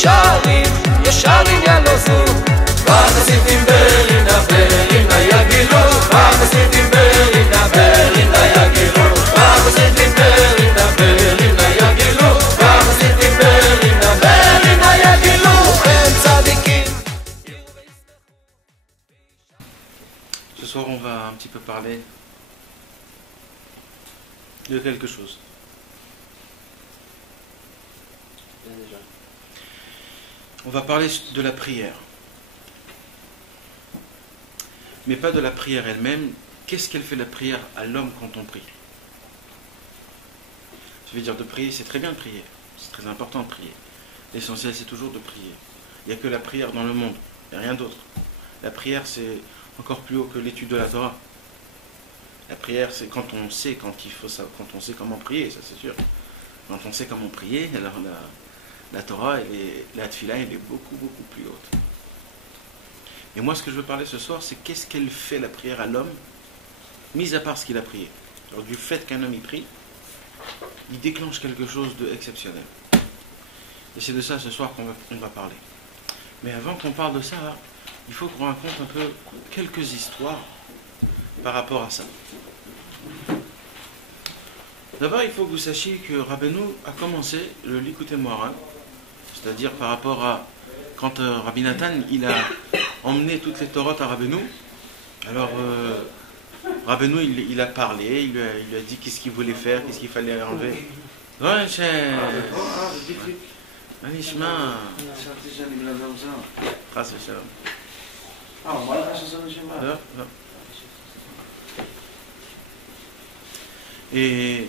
ישרים ילוזו והחסידים ברינה ברינה יגילו והחסידים ברינה ברינה יגילו והחסידים ברינה ברינה יגילו והחסידים ברינה ברינה יגילו הם צדיקים. Ce soir on va un petit peu parler de quelque chose. On va parler de la prière. Mais pas de la prière elle-même. Qu'est-ce qu'elle fait la prière à l'homme quand on prie? Je veux dire, de prier, c'est très bien de prier. C'est très important de prier. L'essentiel, c'est toujours de prier. Il n'y a que la prière dans le monde. Il n'y a rien d'autre. La prière, c'est encore plus haut que l'étude de la Torah. La prière, c'est quand on sait, quand on sait comment prier, ça c'est sûr. Quand on sait comment prier, alors la Torah, la Tfila, elle est beaucoup, beaucoup plus haute. Et moi, ce que je veux parler ce soir, c'est qu'est-ce qu'elle fait la prière à l'homme, mis à part ce qu'il a prié. Alors, du fait qu'un homme y prie, il déclenche quelque chose d'exceptionnel. Et c'est de ça ce soir qu'on va parler. Mais avant qu'on parle de ça, il faut qu'on raconte un peu quelques histoires par rapport à ça. D'abord, il faut que vous sachiez que Rabbeinu a commencé le Likutei Moharan, c'est-à-dire par rapport à quand Rabbi Nathan il a emmené toutes les Torot à Rabbeinu. Alors Rabbeinu il a parlé, il lui a dit qu'est-ce qu'il voulait faire, qu'est-ce qu'il fallait enlever. Et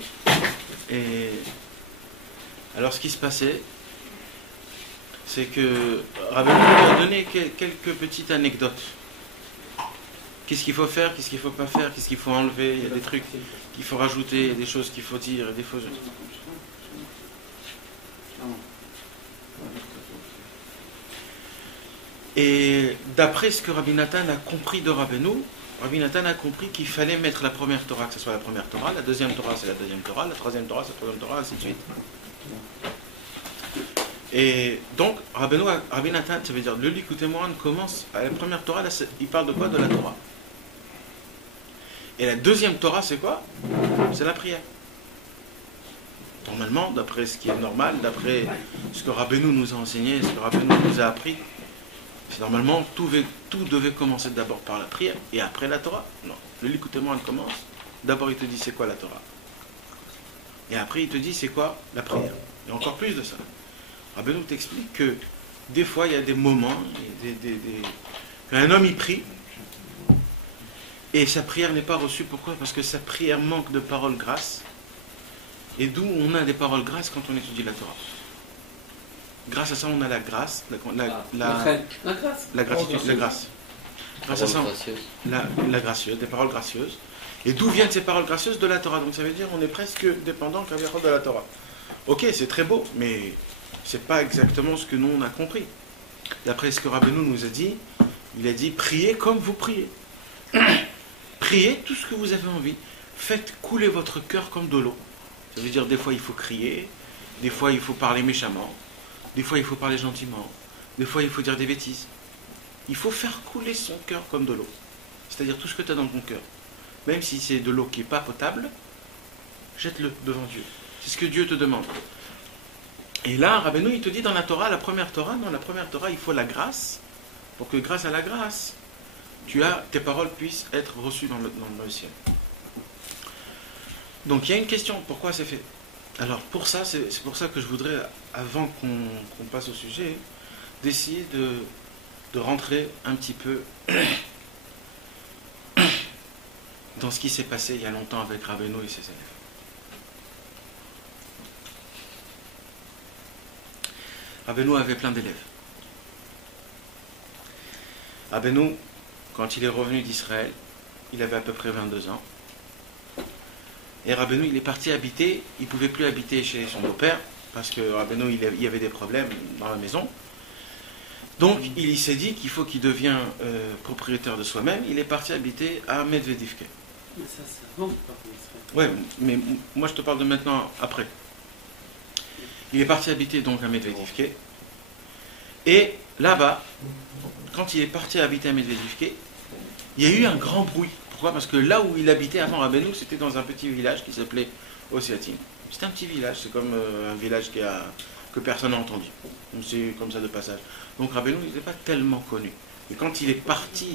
alors ce qui se passait, c'est que Rabbeinu a donné quelques petites anecdotes. Qu'est-ce qu'il faut faire, qu'est-ce qu'il ne faut pas faire, qu'est-ce qu'il faut enlever, il y a des trucs qu'il faut rajouter, il y a des choses qu'il faut dire, des choses. Et d'après ce que Rabbi Nathan a compris de Rabbeinu, Rabbi Nathan a compris qu'il fallait mettre la première Torah, que ce soit la première Torah, la deuxième Torah c'est la deuxième Torah, la troisième Torah c'est la troisième Torah, ainsi de suite. Et donc, Rabbi Nathan, ça veut dire, le Likutei Moharan commence à la première Torah, là, il parle de quoi? De la Torah. Et la deuxième Torah, c'est quoi? C'est la prière. Normalement, d'après ce qui est normal, d'après ce que Rabbeinu nous a enseigné, ce que Rabbeinu nous a appris, c'est normalement, tout devait commencer d'abord par la prière, et après la Torah. Non, le Likutei Moharan commence, d'abord il te dit c'est quoi la Torah. Et après il te dit c'est quoi la prière. Et encore plus de ça. Rabbeinu t'explique que des fois il y a des moments, qu'un homme y prie et sa prière n'est pas reçue. Pourquoi? Parce que sa prière manque de paroles grasses. Et d'où on a des paroles grasses quand on étudie la Torah. Grâce à ça on a la grâce, la gratitude, la grâce. Grâce à ça, la gracieuse, des paroles gracieuses. Et d'où viennent ces paroles gracieuses? De la Torah. Donc ça veut dire on est presque dépendant de la Torah. Ok, c'est très beau, mais c'est pas exactement ce que nous on a compris. D'après ce que Rabbeinu nous a dit, il a dit priez comme vous priez. Priez tout ce que vous avez envie. Faites couler votre cœur comme de l'eau. Ça veut dire des fois il faut crier, des fois il faut parler méchamment, des fois il faut parler gentiment, des fois il faut dire des bêtises. Il faut faire couler son cœur comme de l'eau. C'est-à-dire tout ce que tu as dans ton cœur. Même si c'est de l'eau qui n'est pas potable, jette-le devant Dieu. C'est ce que Dieu te demande. Et là, Rabbeinu, il te dit dans la Torah, la première Torah, il faut la grâce, pour que grâce à la grâce, tes paroles puissent être reçues dans le ciel. Donc il y a une question, pourquoi c'est fait? Alors pour ça, c'est pour ça que je voudrais, avant qu'on passe au sujet, d'essayer de rentrer un petit peu dans ce qui s'est passé il y a longtemps avec Rabbeinu et ses élèves. Rabbeinu avait plein d'élèves. Rabbeinu, quand il est revenu d'Israël, il avait à peu près 22 ans. Et Rabbeinu, il est parti habiter, il ne pouvait plus habiter chez son beau-père, parce que Rabbeinu, il y avait des problèmes dans la maison. Donc, il s'est dit qu'il faut qu'il devienne propriétaire de soi-même. Il est parti habiter à Medvedivke. Mais ça, c'est avant de partir d'Israël. Ouais, mais moi je te parle de maintenant, après. Il est parti habiter donc à Medvedivke. Et là-bas, quand il est parti habiter à Medvedivke, il y a eu un grand bruit. Pourquoi? Parce que là où il habitait avant Rabbeinu, c'était dans un petit village qui s'appelait Osiatim. C'était un petit village, c'est comme un village que personne n'a entendu. Donc c'est comme ça de passage. Donc Rabbeinu n'était pas tellement connu. Et quand il est parti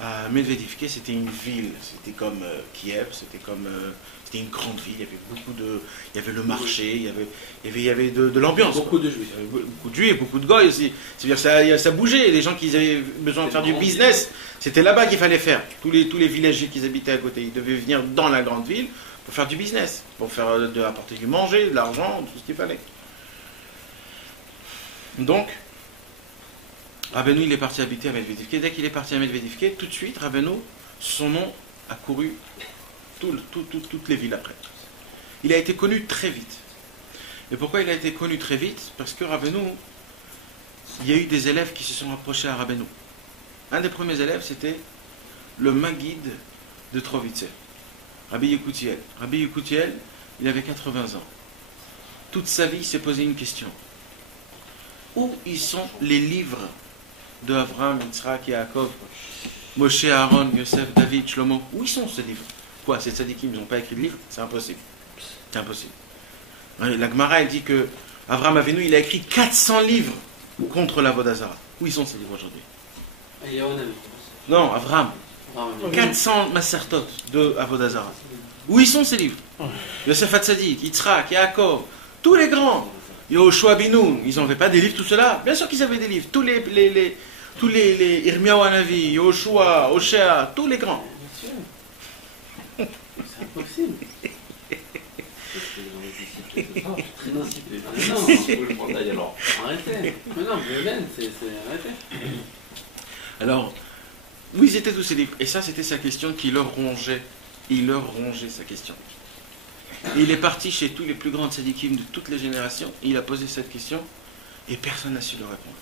à Medvedivke, c'était une ville, c'était comme Kiev, c'était une grande ville, il y avait il y avait le marché, il y avait de l'ambiance. Beaucoup de juifs. Il y avait beaucoup de juifs, beaucoup de goy aussi. C'est-à-dire ça bougeait, les gens qui avaient besoin de faire du business, c'était là-bas qu'il fallait faire. Tous les villageois qui habitaient à côté, ils devaient venir dans la grande ville pour faire du business, pour apporter du manger, de l'argent, tout ce qu'il fallait. Donc, Rabbeinu, il est parti habiter à Medvedivke. Dès qu'il est parti à Medvedivke, tout de suite, Rabbeinu, son nom a couru toutes les villes après. Il a été connu très vite. Et pourquoi il a été connu très vite? Parce que Rabbeinu, il y a eu des élèves qui se sont approchés à Rabbeinu. Un des premiers élèves, c'était le Maguide de Trovice, Rabbi Yekutiel. Rabbi Yekutiel, il avait 80 ans. Toute sa vie, il s'est posé une question. Où ils sont les livres de Abraham, Yitzhak, Yaakov, Moshe, Aaron, Yosef, David, Shlomo? Où ils sont ces livres? Quoi, ces tzadikim, ils n'ont pas écrit de livre? C'est impossible. C'est impossible. La Gemara, elle dit que Abraham Avinu, il a écrit 400 livres contre la Vodazara. Où ils sont ces livres aujourd'hui? Non, Abraham. 400 masertot de Avodazara. Où ils sont ces livres? Yosef Hatzadik, Yitzhak, Yaakov, tous les grands. Yoshua Binu, ils n'avaient pas des livres, tout cela? Bien sûr qu'ils avaient des livres. Tous les Irmiyahu Hanavi, Yoshua, Oshéa, tous les grands. C'est impossible. Non, arrêtez. Mais non, mais Ben, c'est arrêtez. Alors, où ils étaient tous ces livres? Et ça, c'était sa question qui leur rongeait. Il leur rongeait sa question. Et il est parti chez tous les plus grands tzadikim de toutes les générations. Et il a posé cette question et personne n'a su le répondre.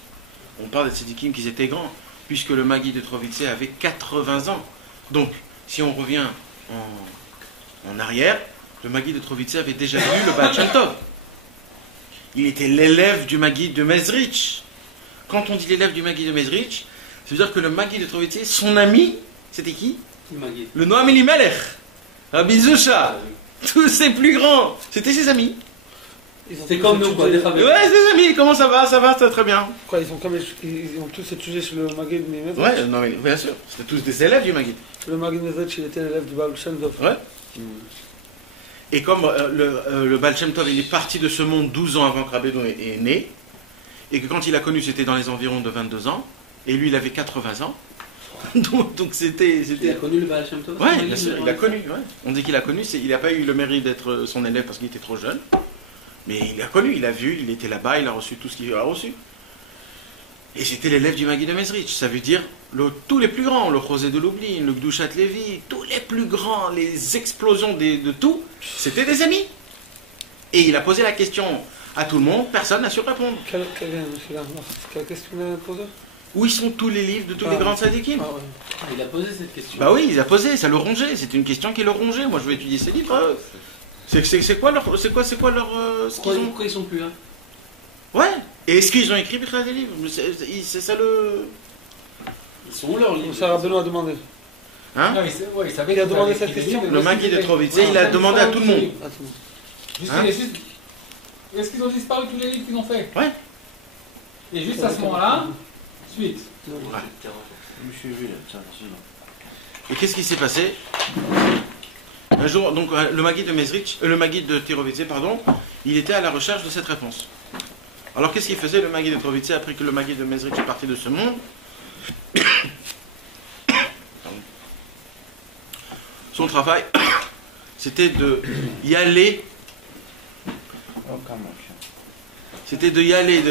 On parle des tzadikim qui étaient grands, puisque le Magui de Trovice avait 80 ans. Donc, si on revient en arrière, le Magui de Trovice avait déjà lu le Baal Shem Tov. Il était l'élève du Magui de Mezrich. Quand on dit l'élève du Magui de Mezrich, ça veut dire que le Magui de Trovice, son ami, c'était qui? Le Noam Elimelech, Rabbi Zusha, tous ses plus grands, c'était ses amis. C'est comme nous, quoi, des familles. Ouais, ses amis, comment ça va? Ça va, très bien. Quoi, ils ont tous étudié sur le Maguid Mezrich? Ouais, non, mais bien sûr, c'était tous des élèves du Magui. Le Maguid Mezrich, il était l'élève du Baal Shem Tov. Ouais. Et comme le Baal Shem Tov, il est parti de ce monde 12 ans avant que Rabbeinu est né, et que quand il a connu, c'était dans les environs de 22 ans, et lui, il avait 80 ans. donc c'était... Il a connu le Baal Shem Tov? Ouais, bien sûr, il a connu. Ouais. On dit qu'il a connu, il n'a pas eu le mérite d'être son élève parce qu'il était trop jeune, mais il a connu, il a vu, il était là-bas, il a reçu tout ce qu'il a reçu. Et c'était l'élève du Magui de Mezrich, ça veut dire tous les plus grands, le José de Lublin, le Gdushat Levi, tous les plus grands, les explosions de tout, c'était des amis. Et il a posé la question à tout le monde, personne n'a su répondre. Quelle question il a posée? Où sont tous les livres de tous les grands tzadikim? Ah ouais. Il a posé cette question. Bah oui, il a posé, ça le rongeait, c'est une question qui le rongeait. Moi je veux étudier ces livres. C'est quoi leur... Pourquoi ils sont plus là? Ouais. Et est-ce qu'ils ont écrit des livres? C'est ça le... Ils sont où leurs livres? Ça, Rabbeinu a demandé. Hein? Non, il savait Il a qu'il demandé fallait cette écrire des question. livres, Le mais Magui de est-ce Trovice, qu'ils- il a demandé à tout le monde. Ah, tout. Juste, Hein? est-ce qu'ils ont disparu tous les livres qu'ils ont fait? Ouais. Et juste à ce moment-là, suite. Et qu'est-ce qui s'est passé? Un jour, donc le Magui de Mezrich, le Magui de Tirovice, pardon, il était à la recherche de cette réponse. Alors qu'est-ce qu'il faisait le Magui de Tirovice après que le Magui de Mezrich est parti de ce monde? Son travail, c'était de y aller. C'était de y aller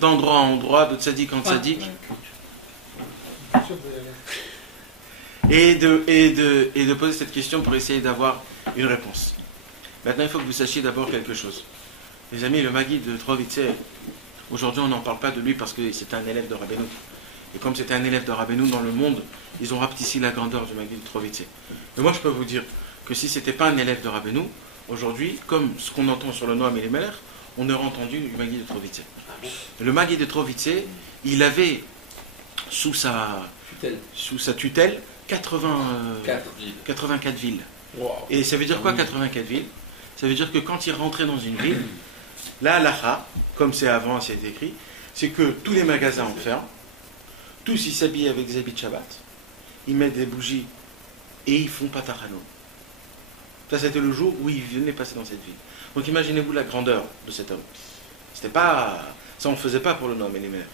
d'endroit en endroit, de tzaddik en tzaddik, et de poser cette question pour essayer d'avoir une réponse. Maintenant, il faut que vous sachiez d'abord quelque chose. Les amis, le Magui de Trovice, aujourd'hui, on n'en parle pas de lui parce que c'était un élève de Rabbeinu. Et comme c'était un élève de Rabbeinu dans le monde, ils ont rapetissé la grandeur du Magui de Trovice. Mais moi, je peux vous dire que si ce n'était pas un élève de Rabbeinu, aujourd'hui, comme ce qu'on entend sur le Noam Elimelech, on aurait entendu le Magui de Trovice. Le Magui de Trovice, il avait sous sa tutelle 84 villes. Wow. Et ça veut dire quoi 84 villes? Ça veut dire que quand il rentrait dans une ville, la halakha, comme c'est avant, c'est écrit, c'est que tous les magasins en ferment, tous ils s'habillent avec des habits de Shabbat, ils mettent des bougies et ils font patachano. Ça c'était le jour où il venait passer dans cette ville. Donc imaginez-vous la grandeur de cet homme. C'était pas, ça on ne faisait pas pour le Noam Elimelech,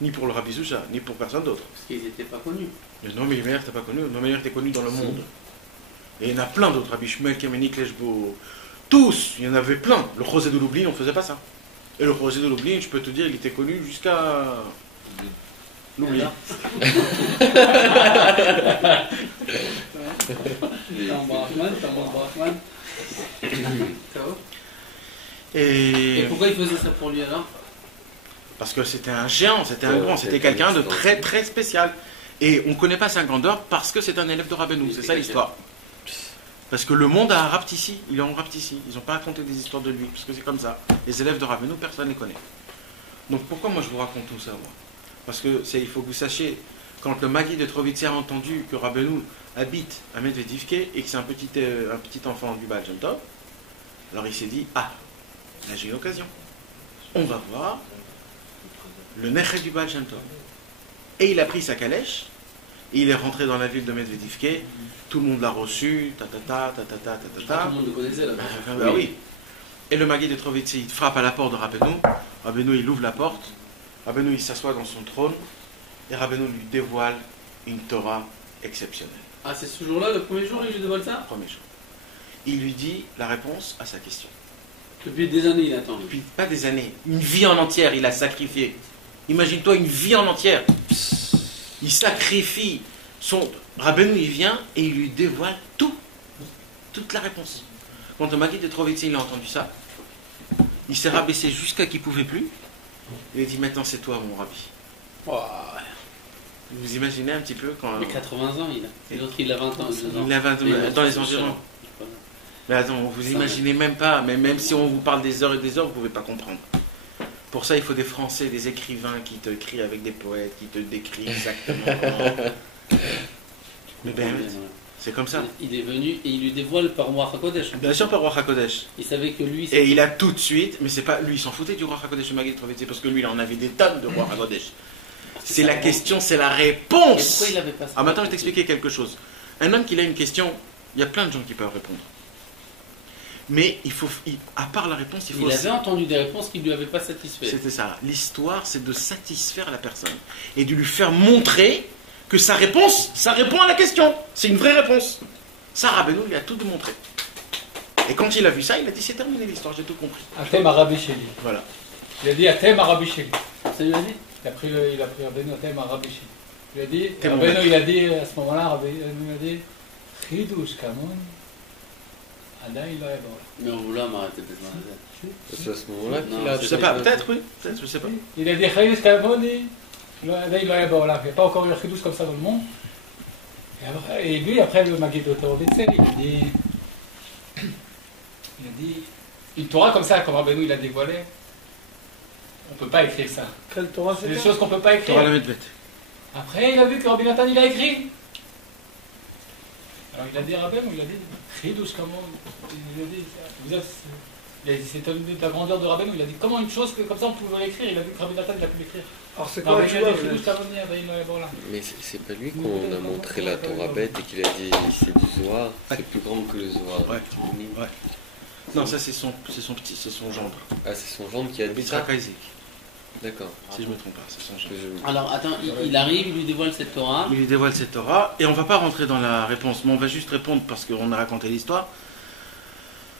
ni pour le Rabbi Zusha, ni pour personne d'autre. Parce qu'ils n'étaient pas connus. Le Noam Elimelech n'était pas connu, le Noam Elimelech était connu dans le monde. Et il y en a plein d'autres, Rabbi Shmuel, Kamenik, Leshbo, tous, il y en avait plein. Le Chosé de Lublin, on ne faisait pas ça. Et le Chosé de Lublin, je peux te dire, il était connu jusqu'à l'oubli. Et pourquoi il faisait ça pour lui alors? Parce que c'était un géant, c'était un grand, c'était quelqu'un de très très spécial. Et on ne connaît pas sa grandeur parce que c'est un élève de Rabbeinu, c'est ça l'histoire. Parce que le monde a un Raptissi, il est en Raptissi. Ils n'ont pas raconté des histoires de lui, parce que c'est comme ça. Les élèves de Rabbeinu, personne ne les connaît. Donc pourquoi moi je vous raconte tout ça, moi? Parce que il faut que vous sachiez, quand le Magui de Trovitzer a entendu que Rabbeinu habite à Medvedivke et que c'est un petit enfant du Baal Shem Tov, alors il s'est dit, ah, là j'ai une occasion. On va voir le Nechet du Baal Shem Tov. Et il a pris sa calèche, et il est rentré dans la ville de Medvedivke, tout le monde l'a reçu, Tout le monde le connaissait là. Bah oui. Et le Magui de Trovitzer, il frappe à la porte de Rabbeinu. Rabbeinu, il ouvre la porte. Rabbeinu, il s'assoit dans son trône. Et Rabbeinu lui dévoile une Torah exceptionnelle. Ah, c'est ce jour-là, le premier jour, il lui dévoile ça? Premier jour. Il lui dit la réponse à sa question. Depuis des années, il attend. Depuis pas des années, une vie en entière, il a sacrifié. Imagine-toi une vie en entière. Il sacrifie son... Rabbeinu, il vient et il lui dévoile toute la réponse. Quand le Magui de Trovitzer, il a entendu ça, il s'est rabaissé jusqu'à qu'il ne pouvait plus. Il a dit, maintenant c'est toi mon Rabbi. Wow. Vous imaginez un petit peu quand... Mais 80 ans, il a. Et l'autre, il a 20 ans. Il a 20 ans, dans les environs. Mais attends, vous imaginez même pas, mais même si on vous parle des heures et des heures, vous ne pouvez pas comprendre. Pour ça, il faut des Français, des écrivains qui te écrivent avec des poètes, qui te décrivent exactement. Mais ben, c'est comme ça. Il est venu et il lui dévoile par Ruach HaKodesh. Bien sûr, par Ruach HaKodesh. Il savait que lui... Et il a tout de suite, mais c'est pas lui, il s'en foutait du Ruach HaKodesh, Magui de Trovitzer, parce que lui, il en avait des tonnes de Ruach HaKodesh. C'est la question, c'est la réponse. Et pourquoi il avait pas ça? Ah, maintenant, je vais t'expliquer quelque chose. Un homme qui a une question, il y a plein de gens qui peuvent répondre. Mais à part la réponse, il faut... Il avait entendu des réponses qui ne lui avaient pas satisfait. C'était ça. L'histoire, c'est de satisfaire la personne. Et de lui faire montrer que sa réponse, ça répond à la question. C'est une vraie réponse. Ça, Rabbeinu lui a tout démontré. Et quand il a vu ça, il a dit, c'est terminé l'histoire, j'ai tout compris. Atem Arabi Sheli. Voilà. Il a dit Atem Arabi Sheli. Ça lui a dit? Il a pris Rabbeinu Atem Arabi Sheli. Il a dit, T'es mon Rabbeinu, maître. il a dit, à ce moment-là, Rabbeinu a dit, Chidush Kamoun, Adaï lo yabor. Mais on voulait m'arrêter de se C'est à ce moment-là Non, qu'il a... Je sais pas, peut-être, oui. Peut-être, je sais pas. Il a dit Chidush Kamoun, Adaï lo yabor. Il n'y a pas encore eu un Chidush comme ça dans le monde. Et lui, après le Magui de Trovitzer, il a dit, une Torah comme ça, comme Rabbeinu il a dévoilé, on ne peut pas écrire ça. Quelle Torah C'est c'est des ça? choses qu'on ne peut pas écrire. Torah la Medvet. Après, il a vu que Rabbi Nathan, il a écrit. Alors il a dit à Rabbeinu, il a dit, Chidush Kamoun. Il a dit, c'est de la grandeur de Rabbeinu. Il a dit, comment une chose comme ça on pouvait l'écrire? Il a vu que Rabbi Nathan, il a pu l'écrire. Alors c'est Alors, quoi il tu a vois dit, Chidush Kamoun, Adaï lo yabor là. Mais c'est pas lui qu'on a montré la Torah bête et qu'il a dit c'est du Zohar, c'est plus grand que le Zohar. Ouais. Ouais. Non, ça c'est son petit, c'est son gendre. Ah, c'est son gendre qui a dit Yitzhak ça. Isaac, D'accord. si je me trompe pas, c'est son gendre. Alors, attends, il arrive, il lui dévoile cette Torah. Il lui dévoile cette Torah, et on va pas rentrer dans la réponse, mais on va juste répondre parce qu'on a raconté l'histoire.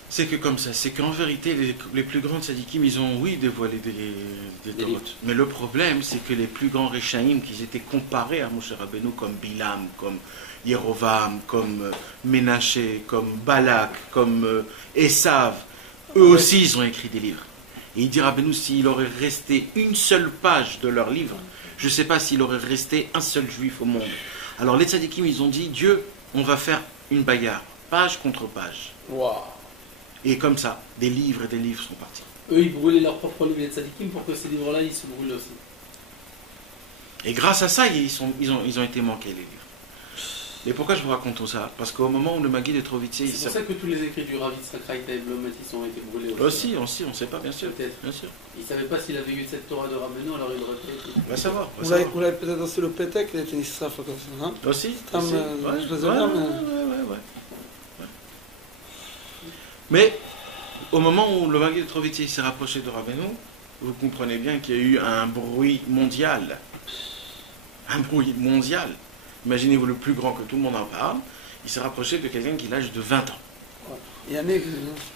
C'est que comme ça, c'est qu'en vérité, les plus grands tzadikim, ils ont, oui, dévoilé des Torahs. Mais le problème, c'est que les plus grands Réchaïm, qu'ils étaient comparés à Moshe Rabbeinu, comme Bilam, comme Yerovam, comme Ménaché, comme Balak, comme Esav, eux aussi, ils ont écrit des livres. Et il dit Rabbeinu, s'il aurait resté une seule page de leur livre, je ne sais pas s'il aurait resté un seul juif au monde. Alors les tzadikim, ils ont dit, Dieu, on va faire une bagarre, page contre page. Waouh. Et comme ça, des livres et des livres sont partis. Eux, ils brûlaient leurs propres livres de tzadikim pour que ces livres-là, ils se brûlent aussi. Et grâce à ça, ils ont été manqués, les livres. Et pourquoi je vous raconte tout ça? Parce qu'au moment où le Maguid de Trovitzé... C'est pour ça que tous les écrits du Rav Yitzhak Raïta et Blomet, ils ont été brûlés aussi. Aussi, on ne sait pas, bien sûr. Peut-être. Bien sûr. Il ne savait pas s'il avait eu cette Torah de Rabbeinu, alors il aurait fait... On va savoir. Vous l'avez peut-être dans le Pétek, il était une israf comme ça, hein? Aussi. Comme, aussi. je les ai bien, Ouais. Mais au moment où le Maguid de Trovitzé s'est rapproché de Rabbeinu, vous comprenez bien qu'il y a eu un bruit mondial. Un bruit mondial. Imaginez-vous le plus grand que tout le monde en parle. Il s'est rapproché de quelqu'un qui a l'âge de 20 ans. Yannick,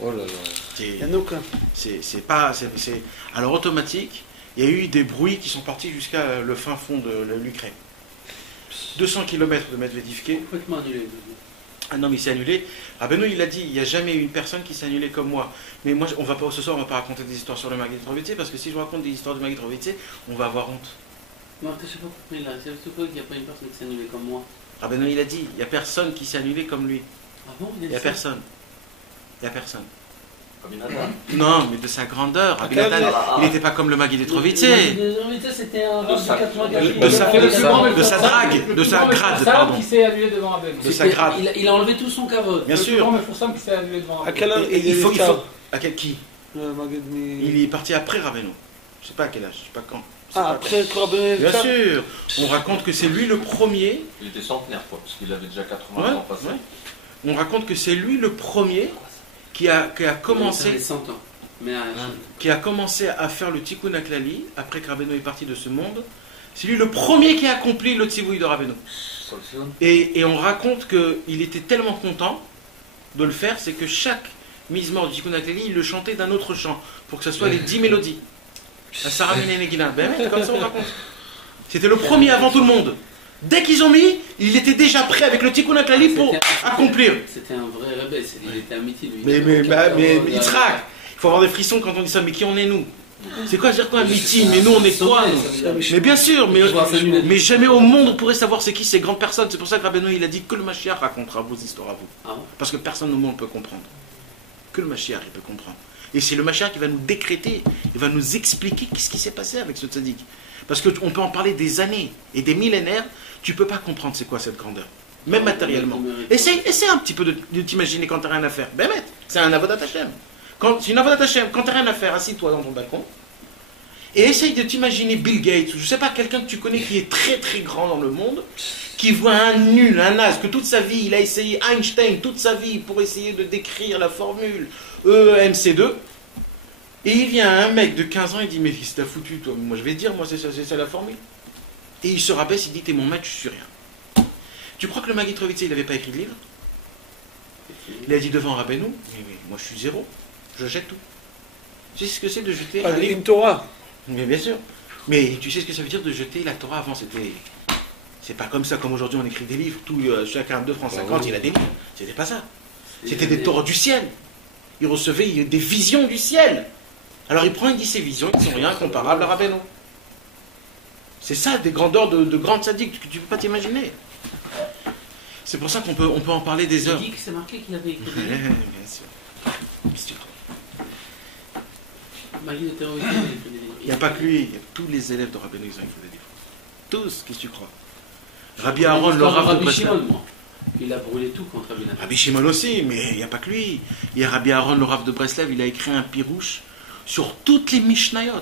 Oh là là. Yannouk. C'est pas... Alors automatique, il y a eu des bruits qui sont partis jusqu'à le fin fond de l'Ukraine. 200 km de Medvedivke. Complètement annulé. Ah non, mais il s'est annulé. Rabbeinu, il a dit, il n'y a jamais eu une personne qui s'est annulée comme moi. Mais moi, ce soir, on ne va pas raconter des histoires sur le Maguid de Trovitzé, parce que si je raconte des histoires du Maguid de Trovitzé, on va avoir honte. Non, je sais pas compris là. C'est quoi qu'il n'y a pas une personne qui s'est annulée comme moi? Rabbeinu, il a dit, il n'y a personne qui s'est annulé comme lui. Ah bon? Il n'y a personne. Il n'y a personne. Comme Nathan. Non, mais de sa grandeur. Rabbi Nathan, il n'était pas comme le Maguid de Trovitzé. C'était un De sa- De sa drague, de sa grade, pardon. qui s'est annulé devant Rabbeinu. De sa grade. Il a enlevé tout son kavod. Bien Le plus sûr. grand Mefourssam qui s'est annulé devant À Rabbeinu. quel âge Et il faut... À À quel qui? le Maguid Il est parti après Rabbeinu. Je ne sais pas à quel âge, je ne sais pas quand. Je sais Ah, pas après le Rabbeinu. Bien sûr. On raconte que c'est lui le premier. Il était centenaire, quoi, parce qu'il avait déjà 80 Ouais, ans passé. ouais. On raconte que c'est lui le premier qui a commencé... Il avait 100 ans. Mais qui a commencé à faire le Tikkun Aklali, après que Rabbeinu est parti de ce monde. C'est lui le premier qui a accompli le Tzivouï de Rabbeinu. Et on raconte qu'il était tellement content de le faire, c'est que chaque mismor du Tikkun Aklali, il le chantait d'un autre chant, pour que ce soit les 10 mélodies. La Sarah Minenegina. Ben oui, comme ça on raconte. C'était le premier avant tout le monde. Dès qu'ils ont mis, il était déjà prêt avec le Tikkun Aklali pour accomplir. c'était un vrai rebelle, il était amitié lui. Mais Yitzhak, il faut avoir des frissons quand on dit ça, mais qui on est nous? C'est quoi dire quoi Amiti? Mais nous on est quoi nous? Mais bien sûr, mais jamais au monde on pourrait savoir c'est qui ces grandes personnes. C'est pour ça que Rabbeinu il a dit que le Mashiach racontera vos histoires à vous. Ah bon? Parce que personne au monde peut comprendre. Que le Mashiach il peut comprendre. Et c'est le Mashiach qui va nous décréter, il va nous expliquer qu'est-ce qui s'est passé avec ce tzaddik. Parce qu'on peut en parler des années et des millénaires, tu peux pas comprendre c'est quoi cette grandeur. Même matériellement. Essaye un petit peu de t'imaginer quand tu n'as rien à faire. Ben c'est un avodat Hashem. C'est une avodat Hashem. Quand tu n'as rien à faire, assis-toi dans ton balcon. Et essaye de t'imaginer Bill Gates, ou je sais pas, quelqu'un que tu connais qui est très très grand dans le monde, qui voit un nul, un as, que toute sa vie, il a essayé Einstein, toute sa vie, pour essayer de décrire la formule EMC2. Et il vient un mec de 15 ans, il dit, mais qu'est-ce que t'as foutu toi? Moi je vais te dire, moi c'est ça la formule. Et il se rabaisse, il dit, t'es mon maître, je suis rien. Tu crois que le Maguid de Trovitzé, il n'avait pas écrit de livre? Il a dit devant Rabbeinu, mais moi je suis zéro, je jette tout. Tu sais ce que c'est de jeter un livre? Une Torah. Mais bien sûr. Mais tu sais ce que ça veut dire de jeter la Torah? Avant c'était... C'est pas comme ça, comme aujourd'hui on écrit des livres, chacun 2 francs 50, il a des livres. C'était pas ça. C'était des Torahs du ciel. Il recevait des visions du ciel. Alors il prend, il dit ces visions, ils ne sont rien comparables à Rabbeinu. C'est ça, des grandeurs de grands tzaddik que tu ne peux pas t'imaginer. C'est pour ça qu'on peut en parler des heures. Il dit que c'est marqué qu'il avait écrit. Bien sûr. Qu'est-ce que tu crois? Maguid de terroriste, il a écrit des livres. Il n'y a pas que lui, il y a tous les élèves de Rabbeinu qui ont écrit des livres. Tous, qu'est-ce que tu crois? Rabbi Aaron, le Rav de Breslev. Il a brûlé tout contre Rabbi Nathan. Rabbi Shimon aussi, mais il n'y a pas que lui. Il y a Rabbi Aaron, le Rav de Breslev, il a écrit un pirouche sur toutes les Mishnayot,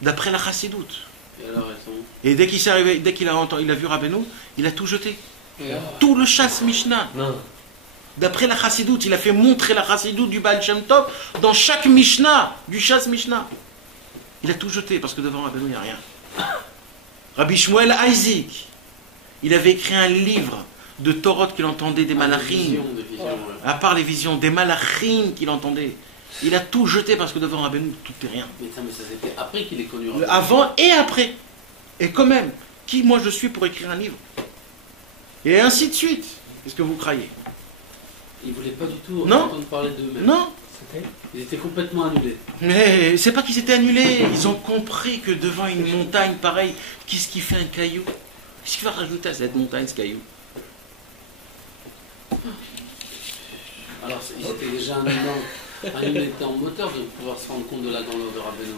d'après la Chassidoute. Et alors, elles sont... Et dès qu'il s'est arrivé, dès qu'il a vu Rabbeinu, il a tout jeté. Tout le chasse Mishnah. D'après la Chassidoute, il a fait montrer la Chassidoute du Baal Shem Tov dans chaque Mishnah, du chasse Mishnah. Il a tout jeté parce que devant Rabbeinu, il n'y a rien. Rabbi Shmuel Isaac, il avait écrit un livre de Torah qu'il entendait des malachim. À part les visions, des malachim qu'il entendait. Il a tout jeté parce que devant Rabbeinu, tout est rien. Mais ça c'était après qu'il est connu. Avant et après. Et quand même, qui moi je suis pour écrire un livre? Et ainsi de suite. Qu'est-ce que vous croyez? Ils ne voulaient pas du tout Non. entendre parler d'eux-mêmes. Non. Ils étaient complètement annulés. Mais c'est pas qu'ils étaient annulés. Ils ont compris que devant une montagne pareille, qu'est-ce qui fait un caillou? Qu'est-ce qu'il va rajouter à cette montagne, ce caillou? Alors, ils étaient déjà annulés en moteur de pouvoir se rendre compte de la grandeur de Rabbeinu.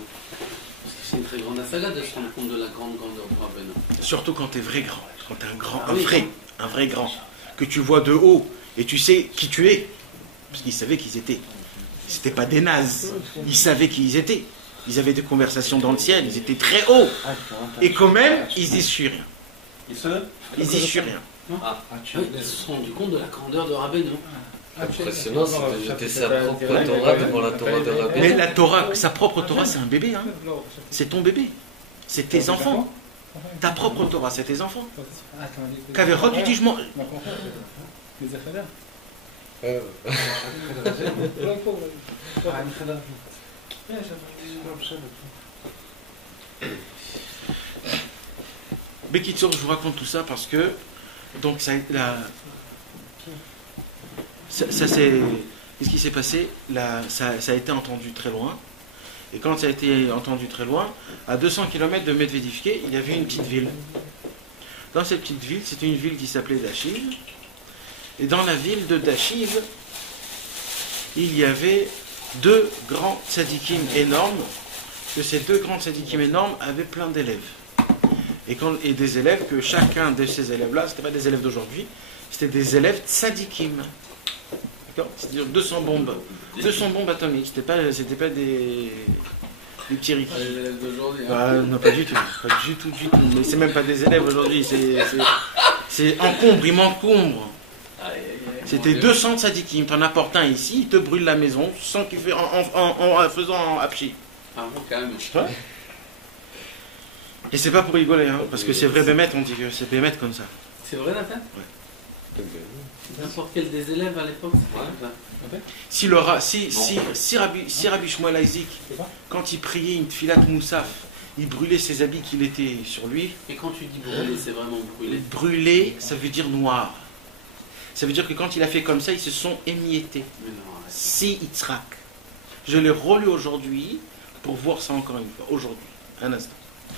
C'est une très grande saga de se rendre compte de la grande grandeur de Rabbeinu. Surtout quand tu es vrai grand, quand tu es un grand, Ah oui. un vrai grand, que tu vois de haut et tu sais qui tu es. Parce qu'ils savaient qu'ils étaient. C'était pas des nazes. Ils savaient qui ils étaient. Ils avaient des conversations dans le ciel, ils étaient très hauts. Et quand même, ils disent je suis rien. Ils disent je suis rien. Oui, ils se sont rendus compte de la grandeur de Rabbeinu. Impressionnant, c'est de jeter sa propre Torah devant la Torah de Rabbeinu. Mais la Torah, sa propre Torah, c'est un bébé. Hein. C'est ton bébé. C'est tes enfants. Ta propre Torah, c'est tes enfants. Kaverot, tu dis je m'en... Bekitsour, je vous raconte tout ça parce que donc ça c'est qu'est-ce qui s'est passé là, ça a été entendu très loin, et quand ça a été entendu très loin, à 200 km de Medvedivke, il y avait une petite ville. Dans cette petite ville, c'était une ville qui s'appelait Dashiv, et dans la ville de Dashiv, il y avait deux grands tzadikim énormes, que ces deux grands tzadikim énormes avaient plein d'élèves. Et des élèves que chacun de ces élèves-là, c'était pas des élèves d'aujourd'hui, c'était des élèves tzadikim. D'accord ? C'est-à-dire 200 bombes atomiques. C'était pas des petits riquis. Les élèves d'aujourd'hui. Non, pas du tout. Pas du tout. Mais c'est même pas des élèves aujourd'hui. C'est encombre, ils m'encombrent. C'était 200 tzadikim. T'en apportes un ici, il te brûle la maison sans qu'il fait en faisant un hapchi. Ah bon, quand même. Ouais. Et c'est pas pour rigoler, hein, parce que c'est vrai Bémet, on dit que c'est Bémet comme ça. C'est vrai, Nathan? N'importe quel des élèves à l'époque. Ouais. Si Rabbi Shmuel Isaac, quand il priait une tfilat moussaf, il brûlait ses habits qu'il était sur lui. Et quand tu dis brûler, c'est vraiment brûler? Brûler, ça veut dire noir. Ça veut dire que quand il a fait comme ça, ils se sont émiettés. Mais non, arrête. Si Yitzhak. Je l'ai relu aujourd'hui pour voir ça encore une fois. Aujourd'hui, un instant.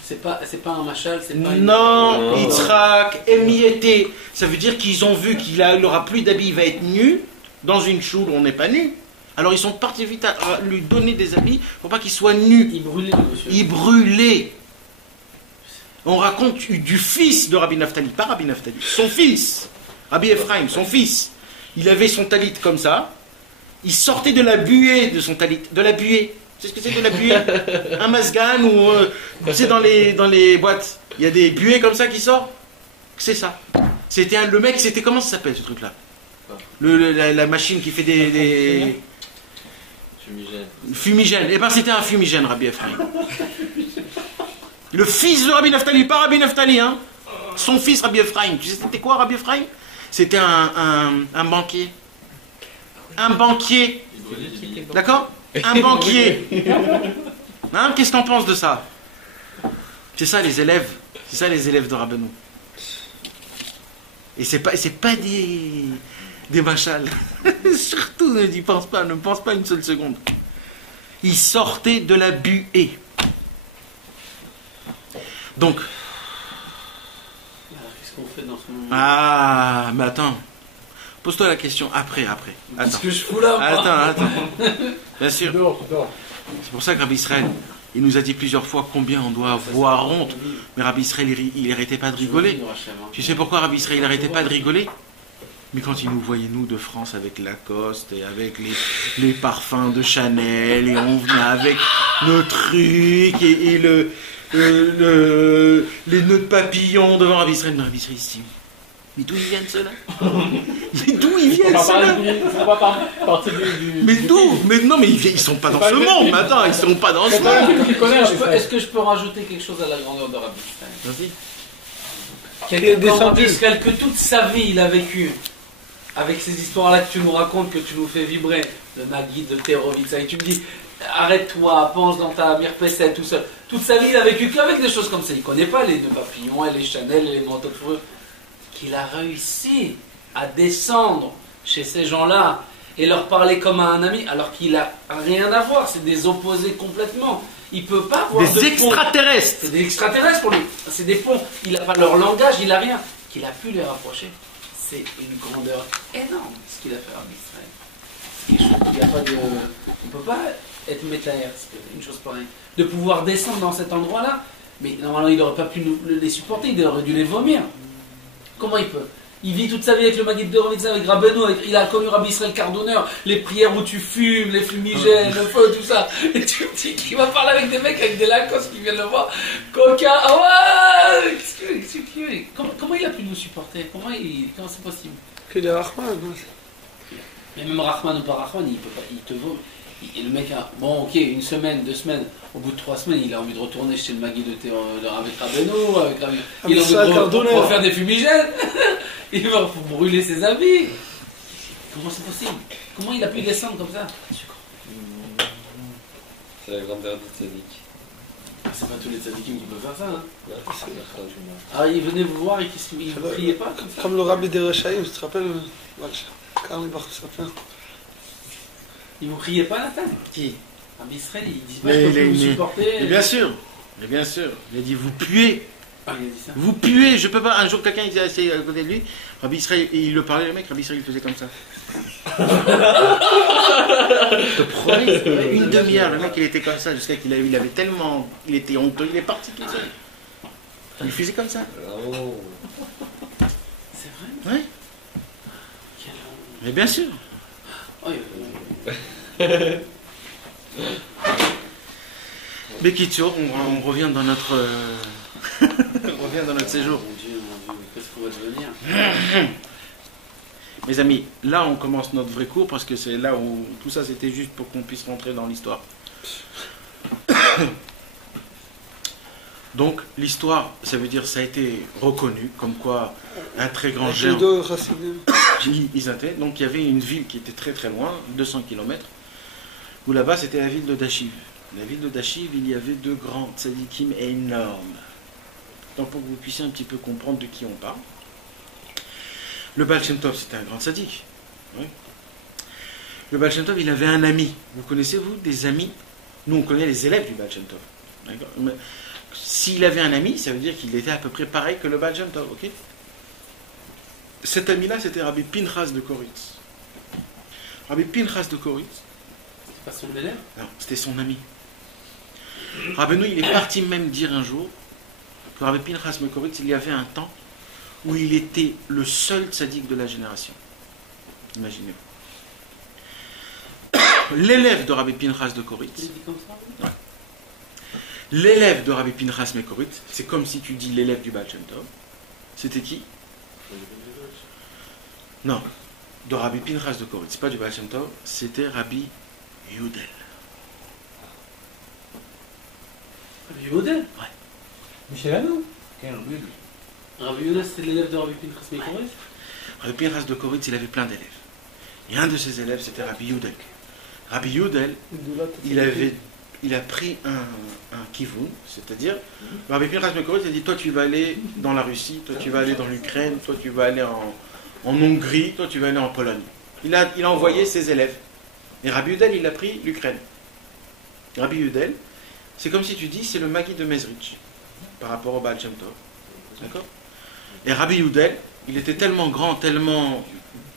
C'est pas un machal, c'est pas Non, Yitzhak, émietté. Ça veut dire qu'ils ont vu qu'il n'aura plus d'habits, il va être nu. Dans une choule où on n'est pas nu. Alors ils sont partis vite à lui donner des habits pour pas qu'il soit nu. Il brûlait, monsieur. Il brûlait. On raconte du fils de Rabbi Naftali, pas Rabbi Naftali, son fils, Rabbi Ephraim, son fils. Il avait son talit comme ça. Il sortait de la buée de son talit, de la buée. Tu sais ce que c'est que la buée? Un masgan ou c'est dans les boîtes. Il y a des buées comme ça qui sortent. C'est ça. C'était le mec, c'était comment ça s'appelle ce truc-là? La machine qui fait des fumigènes. Eh ben c'était un fumigène, Rabbi Ephraim. Le fils de Rabbi Naftali, pas Rabbi Naftali, hein. Son fils, Rabbi Ephraim. Tu sais c'était quoi, Rabbi Ephraim? C'était un banquier. Un banquier. D'accord? Un banquier. Hein, qu'est-ce que t'en penses de ça? C'est ça les élèves. C'est ça les élèves de Rabbeinu. Et c'est pas des machals. Surtout ne pense pas une seule seconde. Ils sortaient de la buée. Donc. Alors, qu'est-ce qu'on fait dans ce moment? Ah, mais attends. Pose-toi la question après. Attends. Qu'est-ce que je fous là? Attends. Bien sûr. C'est pour ça que Rabbi Israël, il nous a dit plusieurs fois combien on doit avoir honte. Mais Rabbi Israël, il n'arrêtait pas de rigoler. Tu sais pourquoi Rabbi Israël n'arrêtait pas de rigoler? Mais quand il nous voyait, nous, de France, avec Lacoste et avec les parfums de Chanel, et on venait avec nos trucs, et les nœuds de papillon devant Rabbi Israël. Mais Rabbi Israël, il se dit, mais d'où ils viennent ceux-là? Mais d'où ils viennent ceux-là? Mais d'où? Mais non, mais ils sont pas dans ce monde, mais attends, ils sont pas dans ce monde. Est-ce que je peux rajouter quelque chose à la grandeur de Rabbi Israël? Vas-y. Quelqu'un comme Rabbi Israël que toute sa vie il a vécu avec ces histoires-là que tu nous racontes, que tu nous fais vibrer, de Nagid, de Terovitsa, et tu me dis, arrête-toi, pense dans ta mirpesset, tout ça. Toute sa vie il a vécu qu'avec des choses comme ça. Il connaît pas les nœuds papillons, et les Chanel, et les manteaux de fourrure. Qu'il a réussi à descendre chez ces gens-là et leur parler comme à un ami, alors qu'il a rien à voir, c'est des opposés complètement. Il peut pas voir des extraterrestres. C'est des extraterrestres pour lui. C'est des ponts. Il n'a pas leur langage, il n'a rien. Qu'il a pu les rapprocher. C'est une grandeur énorme ce qu'il a fait à Israël. Il y a pas de. On peut pas. être métaïr, une chose pareille. De pouvoir descendre dans cet endroit-là, mais normalement il n'aurait pas pu les supporter, il aurait dû les vomir. Comment il peut? Il vit toute sa vie avec le Maguide de Rovitza, avec Rabbeinu, il a connu Rabbi Israël Cardonneur, les prières où tu fumes, les fumigènes, le feu, tout ça. Et tu me dis qu'il va parler avec des mecs avec des lacos qui viennent le voir. Coca, ah ouais, qu'est-ce qu'il veut? Comment il a pu nous supporter? Comment c'est possible? Qu'il est Rahman. Mais même Rahman ou pas Rahman, il peut pas, il te vaut. Le mec a, bon ok, une semaine, 2 semaines, au bout de 3 semaines, il a envie de retourner chez le Magui avec Rabbeinu, il a envie de refaire des fumigènes, il va brûler ses habits. Comment c'est possible? Comment il a pu descendre comme ça? C'est la grandeur du tzaddik. C'est pas tous les tzaddikim qui peuvent faire ça. Hein. Ah, il venait vous voir et il ne priait pas comme ça. Comme le rabbi des Rechaïm, tu te rappelles? Karl Bar Sapin. Il vous criait pas Nathan? Qui? Rabbi Israël, il dit pas que vous supporter. Mais bien sûr, il a dit vous puez. Ah, il a dit ça. Vous puez, je peux pas. Un jour quelqu'un il était assis à côté de lui, Rabbi Israël, et il le parlait, le mec, Rabbi Israël il faisait comme ça. Je te promets, une demi-heure, le mec il était comme ça, jusqu'à qu'il avait tellement. Il était honteux, il est parti tout seul. Il faisait comme ça. Oh. C'est vrai? Oui. Mais bien sûr. Oh, Mais Kitio, on revient dans notre. On revient dans notre séjour. Mon Dieu, qu'est-ce qu'on va devenir? Mes amis, là on commence notre vrai cours parce que c'est là où tout ça c'était juste pour qu'on puisse rentrer dans l'histoire. Donc l'histoire, ça veut dire ça a été reconnu comme quoi un très grand géant. Donc il y avait une ville qui était très très loin, 200 km, où là-bas c'était la ville de Dashiv. La ville de Dashiv, il y avait 2 grands tzadikim énormes. Donc pour que vous puissiez un petit peu comprendre de qui on parle. Le Baal Shem Tov, c'était un grand tzaddik. Oui. Le Baal Shem Tov, il avait un ami. Vous connaissez, vous, des amis? Nous, on connaît les élèves du Baal Shem Tov. D'accord? Mais s'il avait un ami, ça veut dire qu'il était à peu près pareil que le Baal Shem Tov. Ok? Cet ami-là, c'était Rabbi Pinchas de Koritz. Rabbi Pinchas de Koritz. C'est pas son élève? Non, c'était son ami. Rabbeinu, il est parti même dire un jour que Rabbi Pinchas de Koritz, il y avait un temps où il était le seul tzaddik de la génération. Imaginez. L'élève de Rabbi Pinchas de Koritz. Il dit comme ça? Ouais. L'élève de Rabbi Pinchas de Koritz, c'est comme si tu dis l'élève du Baal Shem Tov. C'était qui? Non, de Rabbi Pinchas de Koritz, c'est pas du Baal Shem Tov, c'était Rabbi Yudel. Rabbi Yudel? Ouais. Michel Anou. Rabbi Yudel, c'est l'élève de Rabbi Pinchas de Koritz? Rabbi Pinchas de Koritz, il avait plein d'élèves. Et un de ses élèves, c'était Rabbi Yudel. Rabbi Yudel, il a pris un kivun, c'est-à-dire, Rabbi Pinchas de Koritz, il a dit, toi tu vas aller dans la Russie, toi tu vas aller dans l'Ukraine, toi tu vas aller en Hongrie, toi tu vas aller en Pologne. Il a envoyé ses élèves. Et Rabbi Yudel, il a pris l'Ukraine. Rabbi Yudel, c'est comme si tu dis, c'est le Magui de Mezrich, par rapport au Baal Shem Tov. D'accord? Et Rabbi Yudel, il était tellement grand,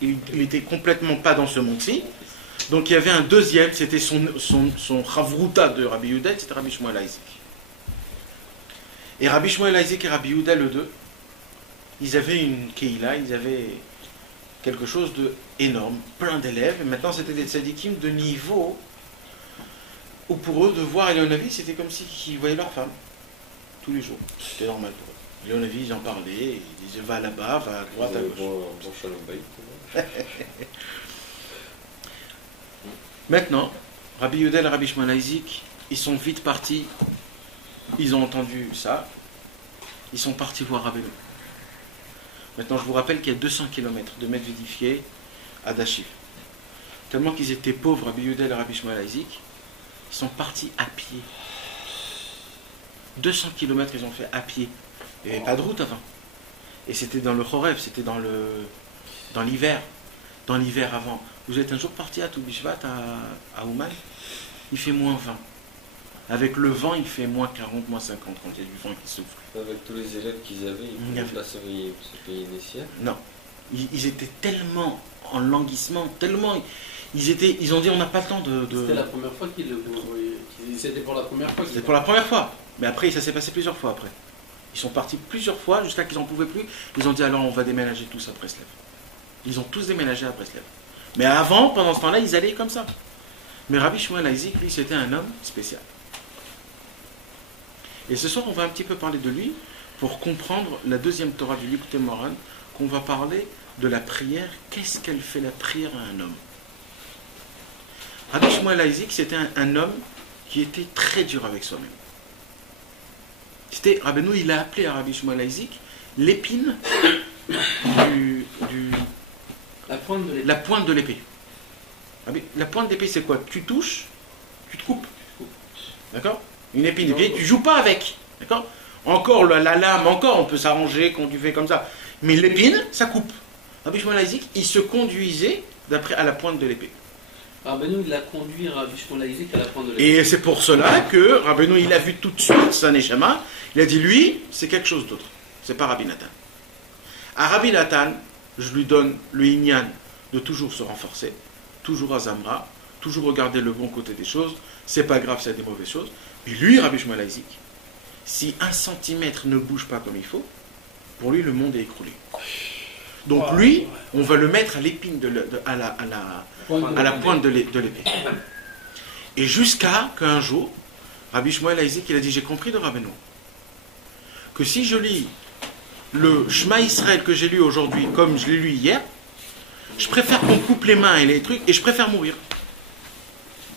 il était complètement pas dans ce monde-ci. Donc il y avait un deuxième, c'était son Chavruta de Rabbi Yudel, c'était Rabbi Shmuel Isaac. Et Rabbi Shmuel Isaac et Rabbi Yudel, eux deux, ils avaient une keila, ils avaient quelque chose de énorme, plein d'élèves. Et maintenant c'était des tzadikim de niveau où pour eux, de voir Elion-Navi, c'était comme s'ils voyaient leur femme tous les jours. C'était normal pour eux. Elion-Navi, ils en parlaient, ils disaient va là-bas, va à droite, à gauche. Bon shalom bayit. Maintenant, Rabbi Yudel et Rabbi Shmuel Isaac, ils sont vite partis, ils ont entendu ça, ils sont partis voir Rabbeinu. Maintenant, je vous rappelle qu'il y a 200 km de mètres vidifiés à Dashiv. Tellement qu'ils étaient pauvres, Rabbi Yudel et Rabbi Shmuel Isaac, ils sont partis à pied. 200 km ils ont fait à pied. Il n'y avait pas de route avant. Et c'était dans le Chorev, c'était dans l'hiver. Dans l'hiver avant. Vous êtes un jour parti à Toubishvat, à Ouman, il fait moins 20. Avec le vent, il fait moins 40, moins 50 quand il y a du vent qui souffle. Avec tous les élèves qu'ils avaient, ils ne pouvaient pas se payer des siens. Non. Ils étaient tellement en languissement, tellement ils ont dit on n'a pas le temps de... C'était la première fois c'était pour la première fois. C'était pour la première fois. Mais après, ça s'est passé plusieurs fois après. Ils sont partis plusieurs fois jusqu'à qu'ils n'en pouvaient plus. Ils ont dit alors on va déménager tous à Breslev. Ils ont tous déménagé à Breslev. Mais avant, pendant ce temps-là, ils allaient comme ça. Mais Rabbi Shmuel Isaac, lui, c'était un homme spécial. Et ce soir, on va un petit peu parler de lui pour comprendre la deuxième Torah du Likutei Moharan, qu'on va parler de la prière. Qu'est-ce qu'elle fait la prière à un homme? Rabbi Shmuel Isaac, c'était un homme qui était très dur avec soi-même. Rabbeinu, il a appelé à Rabbi Shmuel Isaac l'épine la pointe de l'épée. La pointe d'épée, c'est quoi? Tu touches, tu te coupes. D'accord? Une épine d'épée, tu joues pas avec. D'accord? Encore la lame, encore on peut s'arranger quand tu fais comme ça. Mais l'épine, ça coupe. Rabbi Shmuel Isaac, il se conduisait à la pointe de l'épée. Rabbeinu, il a conduit Rabbi Shmuel Isaac à la pointe de l'épée. Et c'est pour cela que Rabbeinu, il a vu tout de suite sa Neshama. Il a dit, lui, c'est quelque chose d'autre. C'est pas Rabbi Nathan. À Rabbi Nathan, je lui donne le Inyan de toujours se renforcer, toujours à Zamra, toujours regarder le bon côté des choses. C'est pas grave s'il y a des mauvaises choses. Mais lui, Rabbi Shmuel Isaac, si 1 centimètre ne bouge pas comme il faut, pour lui, le monde est écroulé. Donc lui, on va le mettre à l'épine, à la pointe de l'épée. Et jusqu'à qu'un jour, Rabbi Shmuel Isaac, il a dit, j'ai compris de Rabbeinu, que si je lis le Shema Israël que j'ai lu aujourd'hui, comme je l'ai lu hier, je préfère qu'on coupe les mains et les trucs, et je préfère mourir.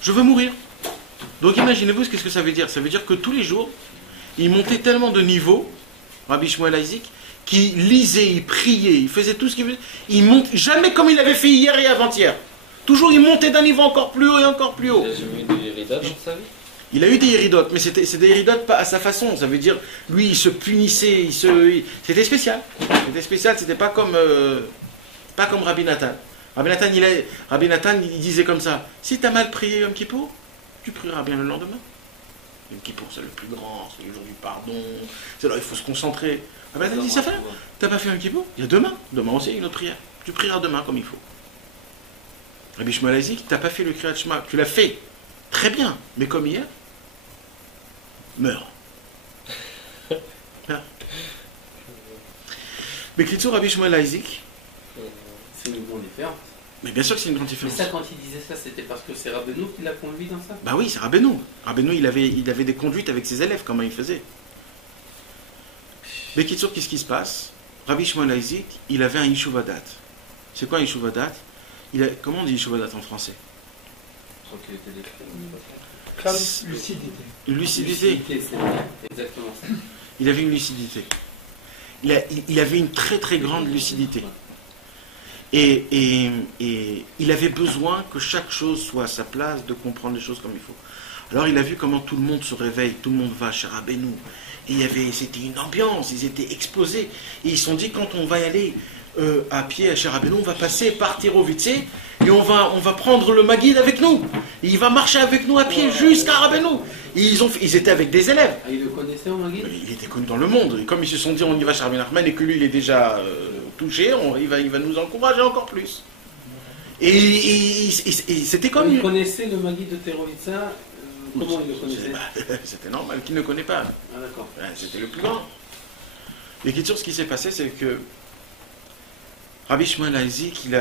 Je veux mourir. Donc imaginez-vous ce que ça veut dire. Ça veut dire que tous les jours, il montait tellement de niveau, Rabbi Shmuel Isaac, qu'il lisait, il priait, il faisait tout ce qu'il faisait. Il monte jamais comme il avait fait hier et avant-hier. Toujours il montait d'un niveau encore plus haut et encore plus haut. Il a jamais eu des Yéridotes dans sa vie? Il a eu des Yéridotes, mais c'est des Yéridotes pas à sa façon. Ça veut dire, lui, il se punissait, c'était spécial. C'était spécial, c'était pas comme Rabbi Nathan. Rabbi Nathan, il disait comme ça, si tu as mal prié Yom Kippour, tu prieras bien le lendemain. Yom Kippour, c'est le plus grand, c'est le jour du pardon, c'est là il faut se concentrer. Rabbi Nathan dit, ça fait, t'as pas fait Yom Kippour? Il y a demain aussi, il y a une autre prière. Tu prieras demain comme il faut. Rabbi Shmuel Isaac, t'as pas fait le Kriyat Shema, tu l'as fait très bien, mais comme hier, meurs. Mais Kitsu, Rabbi Shmuel Isaac, c'est une grande différence. mais bien sûr que c'est une grande différence. Mais ça, quand il disait ça, c'était parce que c'est Rabbeinu qui l'a conduit dans ça? Bah oui, c'est Rabbeinu. Rabbeinu, il avait des conduites avec ses élèves, comment il faisait. Mais Kitsu, qu'est-ce qui se passe? Rabbi Shmuel Isaac, il avait un Yishuvadat. C'est quoi un Yishuvadat? Comment on dit Yishuvadat en français? Lucidité. Une lucidité. C'est exactement ça. Il avait une lucidité. Il avait une très très grande lucidité. Et il avait besoin que chaque chose soit à sa place, de comprendre les choses comme il faut. Alors il a vu comment tout le monde se réveille, tout le monde va chez Rabbeinu. Et c'était une ambiance, ils étaient exposés. Et ils se sont dit, quand on va y aller à pied à chez Rabbeinu, on va passer par Tirovitse et on va prendre le Maguid avec nous. Et il va marcher avec nous à pied jusqu'à Rabbeinu. Ils étaient avec des élèves. Ah, il le connaissait au Maguid? Il était connu dans le monde. Et comme ils se sont dit, on y va chez Rabbi Nachman et que lui, il est déjà touché, il va nous encourager encore plus. Et c'était comme... Il connaissait le Maguid de Terovitsa. Comment il le connaissait? C'était normal qu'il ne connaît pas. Ah d'accord. C'était le plus grand. Et ce qui s'est passé, c'est que Rabbi Shmuel Isaac, il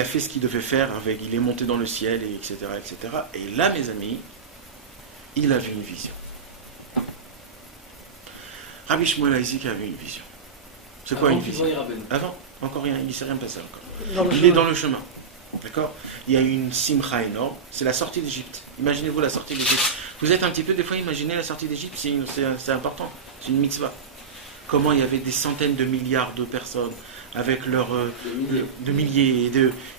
a fait ce qu'il devait faire, il est monté dans le ciel, et etc., etc. Et là, mes amis, il a vu une vision. Rabbi Shmuel Isaac a vu une vision. C'est quoi une vision? Avant, encore rien, il ne s'est rien passé encore. Il est dans le chemin. D'accord? Il y a une simcha énorme, c'est la sortie d'Égypte. Imaginez-vous la sortie d'Égypte. Vous êtes un petit peu, des fois, imaginez la sortie d'Égypte, c'est important, c'est une mitzvah. Comment il y avait des centaines de milliards de personnes avec leurs de milliers,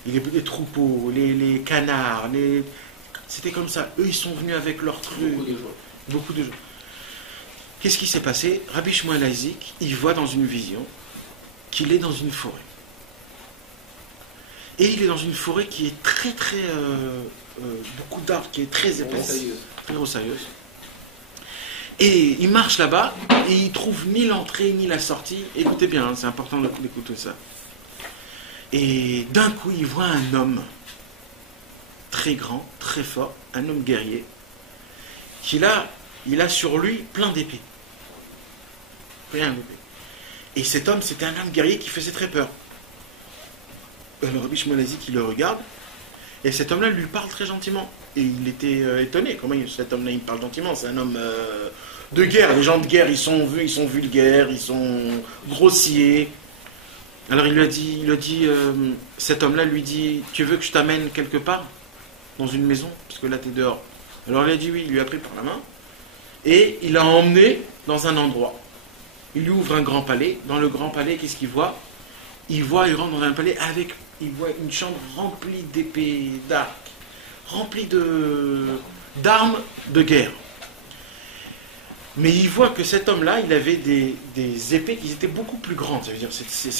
les troupeaux, les canards, c'était comme ça. Eux, ils sont venus avec leurs trucs. Beaucoup de gens. Qu'est-ce qui s'est passé? Rabbi Shmuel Isaac, il voit dans une vision qu'il est dans une forêt. Et il est dans une forêt qui est très très... beaucoup d'arbres, qui est très épaisse, très rosailleuse. Et il marche là-bas et il trouve ni l'entrée ni la sortie. Écoutez bien, hein, c'est important d'écouter ça. Et d'un coup, il voit un homme très grand, très fort, un homme guerrier, il a sur lui plein d'épées. Plein d'épées. Et cet homme, c'était un homme guerrier qui faisait très peur. Alors Rabbi Shmuel Aizik, il le regarde, et cet homme-là lui parle très gentiment. Et il était étonné, comment cet homme-là il me parle gentiment, c'est un homme de guerre. Les gens de guerre, ils sont vulgaires, ils sont grossiers. Alors il lui a dit, cet homme-là lui dit, tu veux que je t'amène quelque part, dans une maison, parce que là tu es dehors. Alors il a dit oui, il lui a pris par la main, et il l'a emmené dans un endroit. Il lui ouvre un grand palais. Dans le grand palais, qu'est-ce qu'il voit? Il rentre dans un palais il voit une chambre remplie d'épées, d'arcs, remplie d'armes de guerre. Mais il voit que cet homme-là, il avait des épées qui étaient beaucoup plus grandes. Ça veut dire,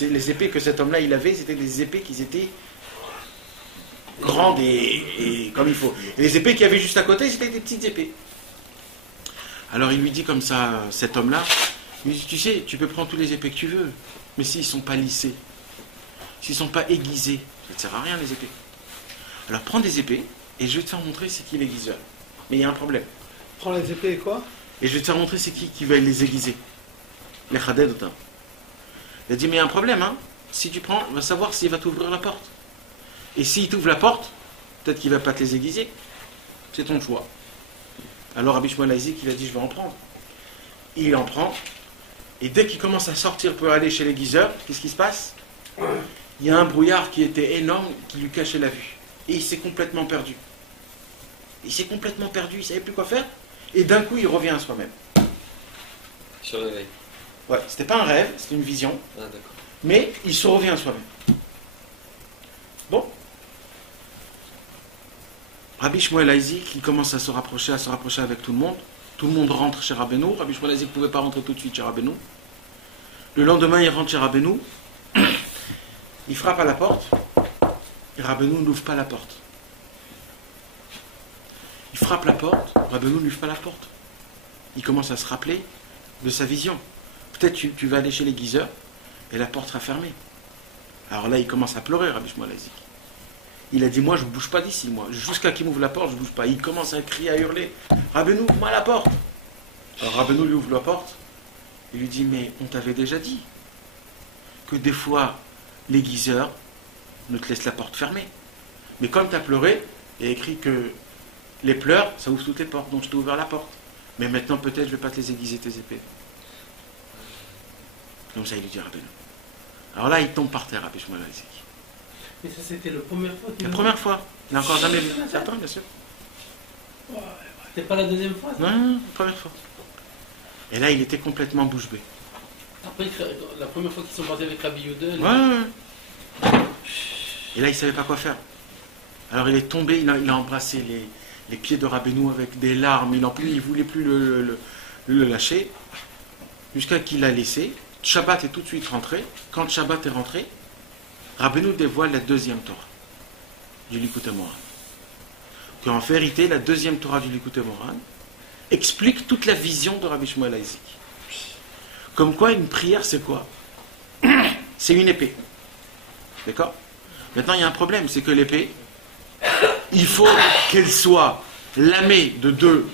les épées que cet homme-là, il avait, c'était des épées qui étaient grandes et comme il faut. Et les épées qu'il y avait juste à côté, c'était des petites épées. Alors il lui dit comme ça, cet homme-là, il lui dit, tu sais, tu peux prendre toutes les épées que tu veux, mais s'ils ne sont pas lissés, s'ils ne sont pas aiguisés, ça ne sert à rien les épées. Alors prends des épées, et je vais te faire montrer c'est qui l'aiguiseur. Mais il y a un problème. Prends les épées et quoi? Et je vais te faire montrer c'est qui va les aiguiser. Les Khaded. Il a dit, mais il y a un problème, hein. Si tu prends, on va savoir s'il va t'ouvrir la porte. Et s'il t'ouvre la porte, peut-être qu'il ne va pas te les aiguiser. C'est ton choix. Alors Rabbi Shmuel Aizik, il a dit, je vais en prendre. Il en prend. Et dès qu'il commence à sortir pour aller chez l'aiguiseur, qu'est-ce qui se passe? Il y a un brouillard qui était énorme, qui lui cachait la vue. Et il s'est complètement perdu. Il ne savait plus quoi faire. Et d'un coup, il revient à soi-même. Sur le réveil. Ouais, c'était pas un rêve, c'était une vision. Ah, d'accord. Mais il se revient à soi-même. Bon. Rabbi Shmuel Aizik, il commence à se rapprocher avec tout le monde. Tout le monde rentre chez Rabbeinu. Rabbi Shmuel Aizik ne pouvait pas rentrer tout de suite chez Rabbeinu. Le lendemain, il rentre chez Rabbeinu. Il frappe à la porte. Et Rabbeinu n'ouvre pas la porte. Il frappe la porte. Rabbeinu n'ouvre pas la porte. Il commence à se rappeler de sa vision. Peut-être tu vas aller chez l'aiguiseur et la porte sera fermée. Alors là, il commence à pleurer, Rabbi Shmuel Aizik. Il a dit, moi, je ne bouge pas d'ici, moi. Jusqu'à qu'il m'ouvre la porte, je ne bouge pas. Il commence à crier, à hurler. Rabbeinu, ouvre-moi la porte. Alors Rabbeinu lui ouvre la porte. Il lui dit, mais on t'avait déjà dit que des fois, l'aiguiseur ne te laisse la porte fermée. Mais comme tu as pleuré, il y a écrit que les pleurs, ça ouvre toutes les portes. Donc je t'ai ouvert la porte. Mais maintenant, peut-être, je ne vais pas te les aiguiser, tes épées. Comme ça, il lui dit, Rabbeinu. Alors là, il tombe par terre, Rabbi Shmuel Aizik. Mais ça, c'était la première fois. La première fois. Il n'a encore jamais vu. Certains, bien sûr. C'était pas la deuxième fois? Non, la première fois. Et là, il était complètement bouche bée. Après, la première fois qu'ils sont partis avec Rabbi Yehuda. Ouais. Et là, il ne savait pas quoi faire. Alors, il est tombé, il a embrassé les pieds de Rabbeinu avec des larmes. Il ne voulait plus le lâcher. Jusqu'à qu'il l'a laissé. Shabbat est tout de suite rentré. Quand Shabbat est rentré, Rabbeinu dévoile la deuxième Torah du Likutei Moharan. Qu'en vérité, la deuxième Torah du Likutei Moharan explique toute la vision de Rabbi Shmuel Aizik. Comme quoi, une prière, c'est quoi? C'est une épée. D'accord? Maintenant, il y a un problème, c'est que l'épée, il faut qu'elle soit lamée des deux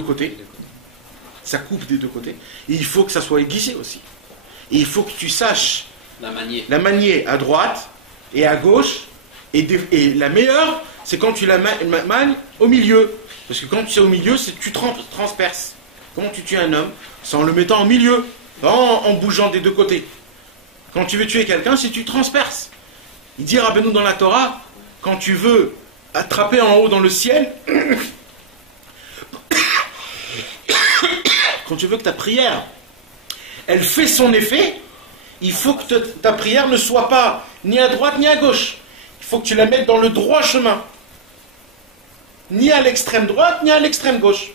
côtés. Ça coupe des deux côtés. Et il faut que ça soit aiguisé aussi. Et il faut que tu saches la manier à droite et à gauche. Et la meilleure, c'est quand tu la manies au milieu. Parce que quand tu es au milieu, tu transperces. Comment tu tues un homme? C'est en le mettant au milieu, pas en bougeant des deux côtés. Quand tu veux tuer quelqu'un, c'est tu transperces. Il dit Rabbeinu dans la Torah, quand tu veux attraper en haut dans le ciel, quand tu veux que ta prière, elle fait son effet, il faut que ta prière ne soit pas ni à droite ni à gauche. Il faut que tu la mettes dans le droit chemin. Ni à l'extrême droite, ni à l'extrême gauche.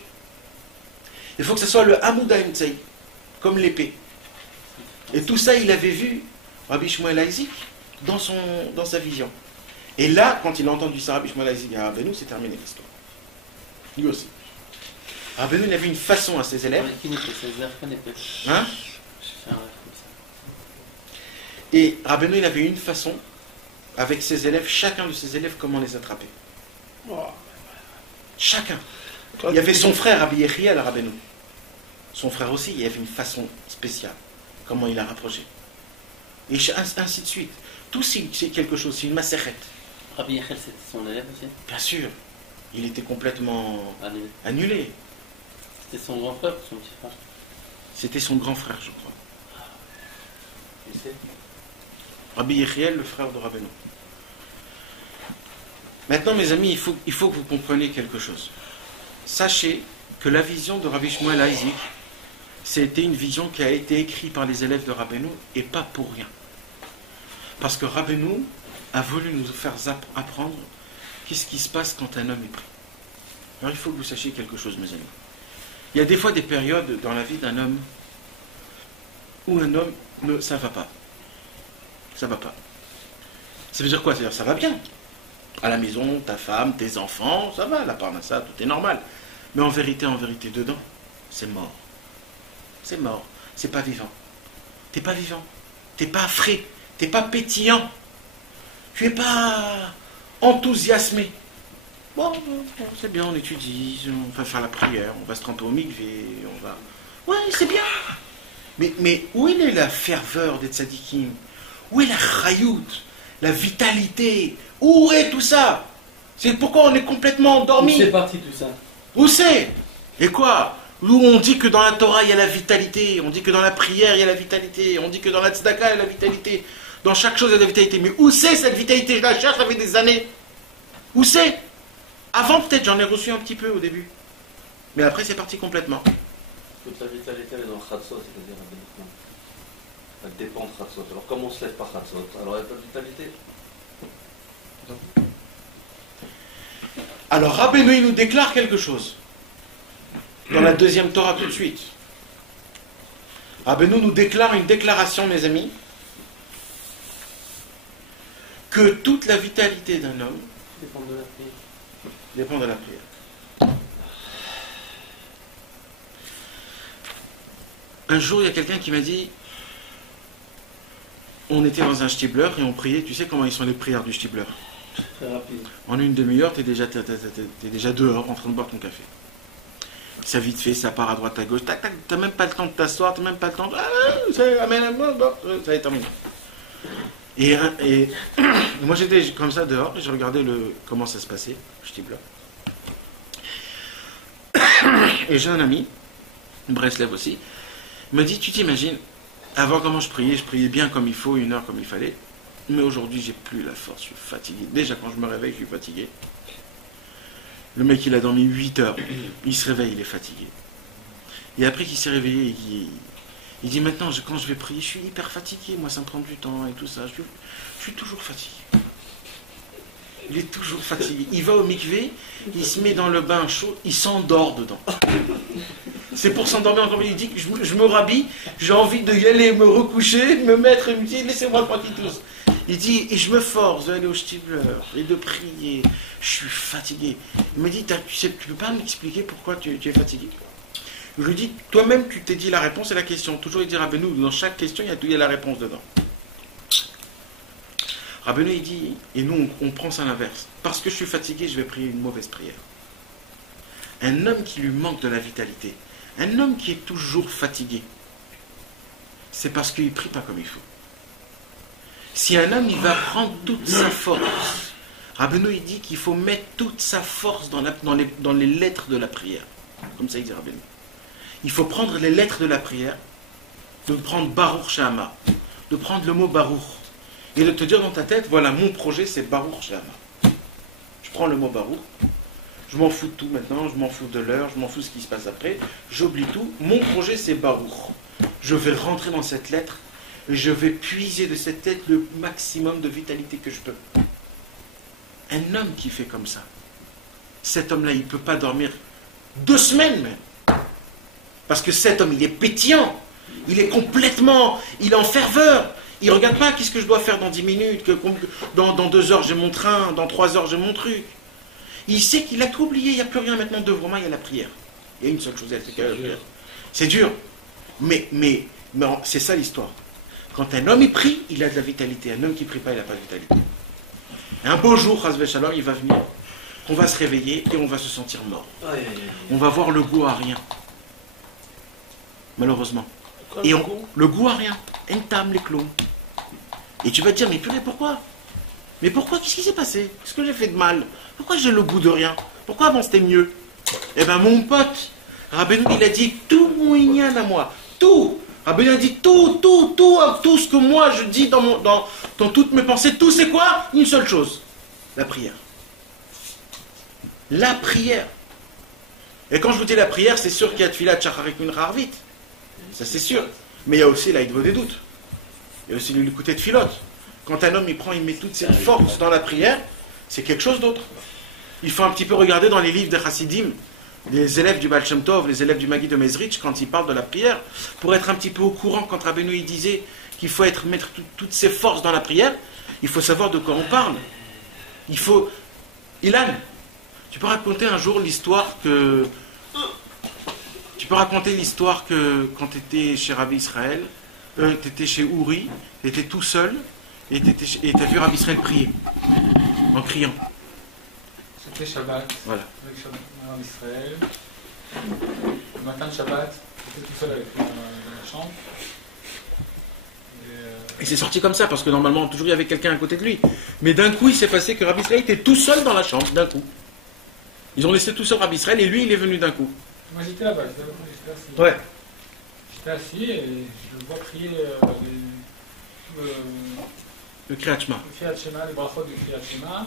Il faut que ce soit le Hamoud HaEmtzaï, comme l'épée. Et tout ça, il avait vu Rabbi Shmuel Aizik dans sa vision. Et là, quand il a entendu ça, Rabbi Shmuel Aizik à Rabbeinu, c'est terminé l'histoire. Lui aussi. Rabbeinu, il avait une façon à ses élèves. Hein? Et Rabbeinu, il avait une façon avec ses élèves, chacun de ses élèves, comment les attraper. Chacun. Il y avait son frère, Rabbi Yechiel Rabbeinu. Son frère aussi, il y avait une façon spéciale. Comment il a rapproché. Et ainsi de suite. Tout c'est quelque chose, c'est une maseret. Rabbi Yechiel, c'était son élève aussi? Bien sûr. Il était complètement annulé. C'était son grand frère ou son petit frère? C'était son grand frère, je crois. Tu sais? Rabbi Yechiel, le frère de Rabbeinu. Maintenant, mes amis, il faut que vous compreniez quelque chose. Sachez que la vision de Rabbi Shmuel Isaac, c'était une vision qui a été écrite par les élèves de Rabbeinu, et pas pour rien. Parce que Rabbeinu a voulu nous faire apprendre qu'est-ce qui se passe quand un homme est pris. Alors il faut que vous sachiez quelque chose, mes amis. Il y a des fois des périodes dans la vie d'un homme où un homme, ça ne va pas. Ça va pas. Ça veut dire quoi? C'est-à-dire ça va bien. À la maison, ta femme, tes enfants, ça va, la parnassa, tout est normal. Mais en vérité, dedans, c'est mort. C'est mort. C'est pas vivant. T'es pas vivant. T'es pas frais. T'es pas pétillant. Tu es pas enthousiasmé. Bon, c'est bien, on étudie, on va faire la prière, on va se tremper au mikvé, on va... Ouais, c'est bien. Mais où est la ferveur des tzadikim? Où est la chayout, la vitalité? Où est tout ça? C'est pourquoi on est complètement endormi. Où c'est parti tout ça? Où c'est? Et quoi? Où on dit que dans la Torah il y a la vitalité, on dit que dans la prière il y a la vitalité, on dit que dans la tzedaka il y a la vitalité, dans chaque chose il y a la vitalité. Mais où c'est cette vitalité? Je la cherche, ça fait des années. Où c'est? Avant peut-être j'en ai reçu un petit peu au début. Mais après c'est parti complètement. Toute la vitalité elle est dans Khatsot, c'est-à-dire elle dépend de Khatsot. Alors comme on se lève par Khatsot, alors il n'y a pas de vitalité. Alors Rabbeinu il nous déclare quelque chose. Dans la deuxième Torah tout de suite. Rabbeinu nous déclare une déclaration, mes amis, que toute la vitalité d'un homme Dépend de la prière. dépend de la prière. Un jour, il y a quelqu'un qui m'a dit, on était dans un shtibler et on priait, tu sais comment ils sont les prières du shtibler? Très rapide. En une demi-heure, t'es déjà dehors en train de boire ton café. Ça vite fait, ça part à droite à gauche, tac tac, t'as même pas le temps de t'asseoir, t'as même pas le temps de... ça est terminé. Et moi j'étais comme ça dehors, et je regardais comment ça se passait, shtibler. Et j'ai un ami, Breslev aussi, il m'a dit, tu t'imagines, avant comment je priais bien comme il faut, 1 heure comme il fallait, mais aujourd'hui j'ai plus la force, je suis fatigué. Déjà quand je me réveille, je suis fatigué. Le mec il a dormi 8 heures, il se réveille, il est fatigué. Et après qu'il s'est réveillé, il dit maintenant quand je vais prier, je suis hyper fatigué, moi ça me prend du temps et tout ça, je suis toujours fatigué. Il est toujours fatigué. Il va au mikvé, il se met dans le bain chaud, il s'endort dedans. C'est pour s'endormir encore. Il dit que je me rhabille, j'ai envie de y aller, me recoucher, me mettre, il me dit laissez-moi tranquille tous. Il dit et je me force d'aller au shtibler et de prier. Je suis fatigué. Il me dit tu peux pas m'expliquer pourquoi tu es fatigué? Je lui dis toi-même tu t'es dit la réponse et la question. Toujours il dit Rabbeinu, dans chaque question il y a la réponse dedans. Rabbeinu il dit, et nous on prend ça à l'inverse. Parce que je suis fatigué, je vais prier une mauvaise prière. Un homme qui lui manque de la vitalité, un homme qui est toujours fatigué, c'est parce qu'il ne prie pas comme il faut. Si un homme il va prendre toute sa force, Rabbeinu il dit qu'il faut mettre toute sa force dans les lettres de la prière. Comme ça il dit Rabbeinu. Il faut prendre les lettres de la prière, de prendre Baruch Shama, de prendre le mot Baruch, et de te dire dans ta tête, voilà, mon projet c'est Baruch Shama. Je prends le mot Baruch, je m'en fous de tout maintenant, je m'en fous de l'heure, je m'en fous de ce qui se passe après, j'oublie tout, mon projet c'est Baruch. Je vais rentrer dans cette lettre, et je vais puiser de cette lettre le maximum de vitalité que je peux. Un homme qui fait comme ça, cet homme-là, il ne peut pas dormir 2 semaines même. Parce que cet homme, il est pétillant, il est complètement, il est en ferveur. Il ne regarde pas qu'est-ce que je dois faire dans 10 minutes, que dans 2 heures j'ai mon train, dans 3 heures j'ai mon truc. Il sait qu'il a tout oublié, il n'y a plus rien maintenant devant moi, il y a la prière. Il y a une seule chose, c'est qu'il y a la prière. C'est dur, mais c'est ça l'histoire. Quand un homme il prie, il a de la vitalité. Un homme qui ne prie pas, il n'a pas de vitalité. Et un beau jour, Chas Shalom, il va venir, on va se réveiller et on va se sentir mort. On va voir le goût à rien. Malheureusement. Et le goût à rien. Entam les clones. Et tu vas te dire, mais purée, pourquoi? Mais pourquoi? Qu'est-ce qui s'est passé? Qu'est-ce que j'ai fait de mal? Pourquoi j'ai le goût de rien? Pourquoi avant c'était mieux? Eh bien, mon pote, Rabbeinu, il a dit tout mon inyan à moi. Tout. Rabbeinu a dit tout ce que moi je dis dans toutes mes pensées. Tout, c'est quoi? Une seule chose. La prière. La prière. Et quand je vous dis la prière, c'est sûr qu'il y a Tfilat Shacharit Mincha Arvit. Ça, c'est sûr. Mais il y a aussi l'Aïdvo des doutes. Il y a aussi l'écouter de Philote. Quand un homme il met toutes ses forces dans la prière, c'est quelque chose d'autre. Il faut un petit peu regarder dans les livres des Chassidim, les élèves du Baal Shem Tov, les élèves du Maggid de Mezrich, quand ils parlent de la prière, pour être un petit peu au courant, quand Rabbeinu il disait qu'il faut mettre toutes ses forces dans la prière, il faut savoir de quoi on parle. Il faut... Ilan, tu peux raconter un jour l'histoire que... Tu peux raconter l'histoire que quand tu étais chez Rabbi Israël, tu étais chez Ouri, tu étais tout seul, et tu as vu Rabbi Israël prier, en criant. C'était Shabbat, voilà. Avec Rabbi Israël. Le matin de Shabbat, j'étais tout seul avec lui dans la chambre. Et c'est sorti comme ça, parce que normalement, toujours il y avait quelqu'un à côté de lui. Mais d'un coup, il s'est passé que Rabbi Israël était tout seul dans la chambre, d'un coup. Ils ont laissé tout seul Rabbi Israël, et lui, il est venu d'un coup. Moi j'étais là-bas, j'étais assis. Ouais. J'étais assis et je le vois prier le Kriyat Shema. Le Kriyat Shema, les brachot du Kriyat Shema,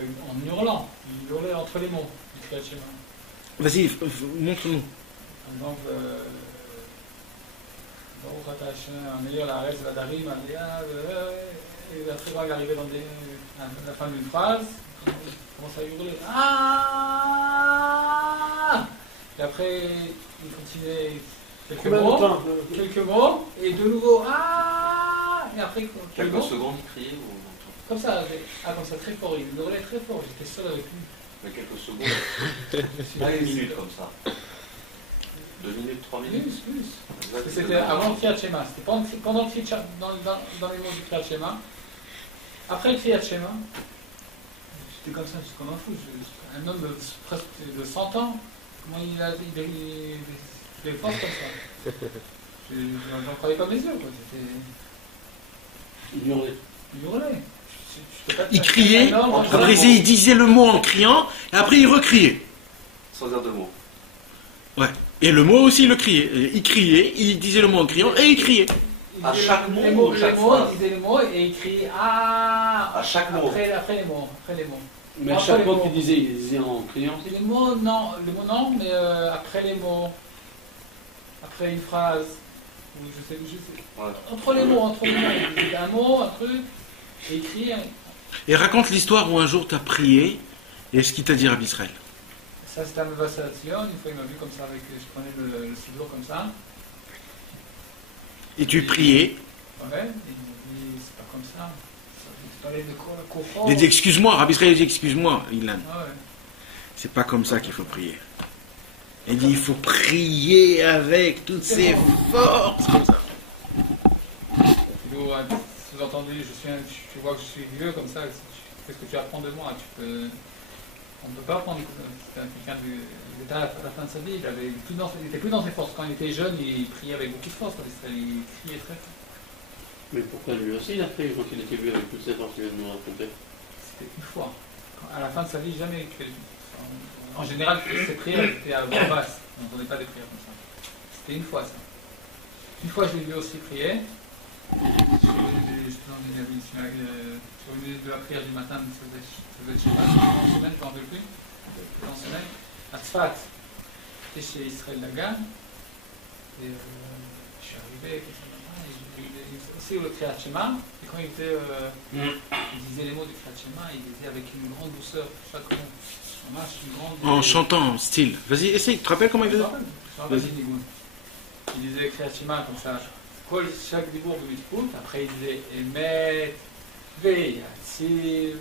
en hurlant. Il hurlait entre les mots du Kriyat Shema. Vas-y, montre-nous. Par exemple, Baruch Ata Hashem, Meir La'aretz Vadarim, et après il va arriver à la fin d'une phrase, il commence à hurler. Ah! Et après, il continuait quelques mots, et de nouveau, ah! Et après, quelques secondes, il criait ou... Comme ça, comme ça, très fort, il hurlait très fort, j'étais seul avec lui. Mais quelques secondes, 1 minute comme ça. 2 minutes, 3 minutes. Plus. C'était avant le Kriyat Shema, c'était pendant le Kriyat Shema, dans les mots du Kriyat Shema. Après le Kriyat Shema, j'étais comme ça, je suis comme un fou. Un homme de presque de 100 ans, comment il est fort comme ça. J'en croyais pas mes yeux, quoi. Il hurlait. Il hurlait. Il criait, après il disait le mot en criant, et après il recriait. Sans dire de mots. Ouais. Et le mot aussi, il le criait. Il criait, il disait le mot en criant, et il criait. À chaque mot, il disait les mots et il criait ah. À chaque mot. Après les mots. Mais à chaque mot qu'il disait, il disait en criant. Les mots non, mais après les mots, après une phrase, ou je sais. Ouais. Entre les mots, il disait un mot, un truc, et il criait. Et raconte l'histoire où un jour tu as prié, et ce qu'il t'a dit Rabbi Israël. Ça c'était à Mevaseret Zion, une fois il m'a vu comme ça, je prenais le sidour comme ça. Et tu priais. Ouais, et il m'a dit, c'est pas comme ça. Il fallait de quoi. Il dit, excuse-moi, Rabbi Israël dit, excuse-moi, Ilan. Ouais. C'est pas comme ça qu'il faut prier. Il dit, il faut prier avec toutes ses forces, comme ça. Sous-entendu, tu vois que je suis vieux comme ça, qu'est-ce que tu apprends de moi? On ne peut pas apprendre. C'était quelqu'un il était à la fin de sa vie, il était plus dans ses forces. Quand il était jeune, il priait avec beaucoup de force, il criait très fort. Mais pourquoi lui aussi il a prié quand il était vieux avec toutes ses forces qu'il vient de nous raconter? C'était une fois. À la fin de sa vie, jamais. En général, ses prières étaient à voix basse. On n'entendait pas des prières comme ça. C'était une fois ça. Une fois, je l'ai vu aussi prier. Je suis venu de la prière du matin, ça faisait je sais pas, en semaine, je m'en rappelle plus. En semaine, à Tzfat, j'étais chez Israël Lagan, et je suis arrivé, aussi le Kriyat Shema, et quand il disait les mots du Kriyat Shema, il disait avec une grande douceur, chaque mot. En chantant, style. Vas-y, essaye, tu te rappelles comment il faisait? Il disait Kriyat Shema comme ça. Chaque dibour de Mitzvot, après il disait Emet, Veyatzil,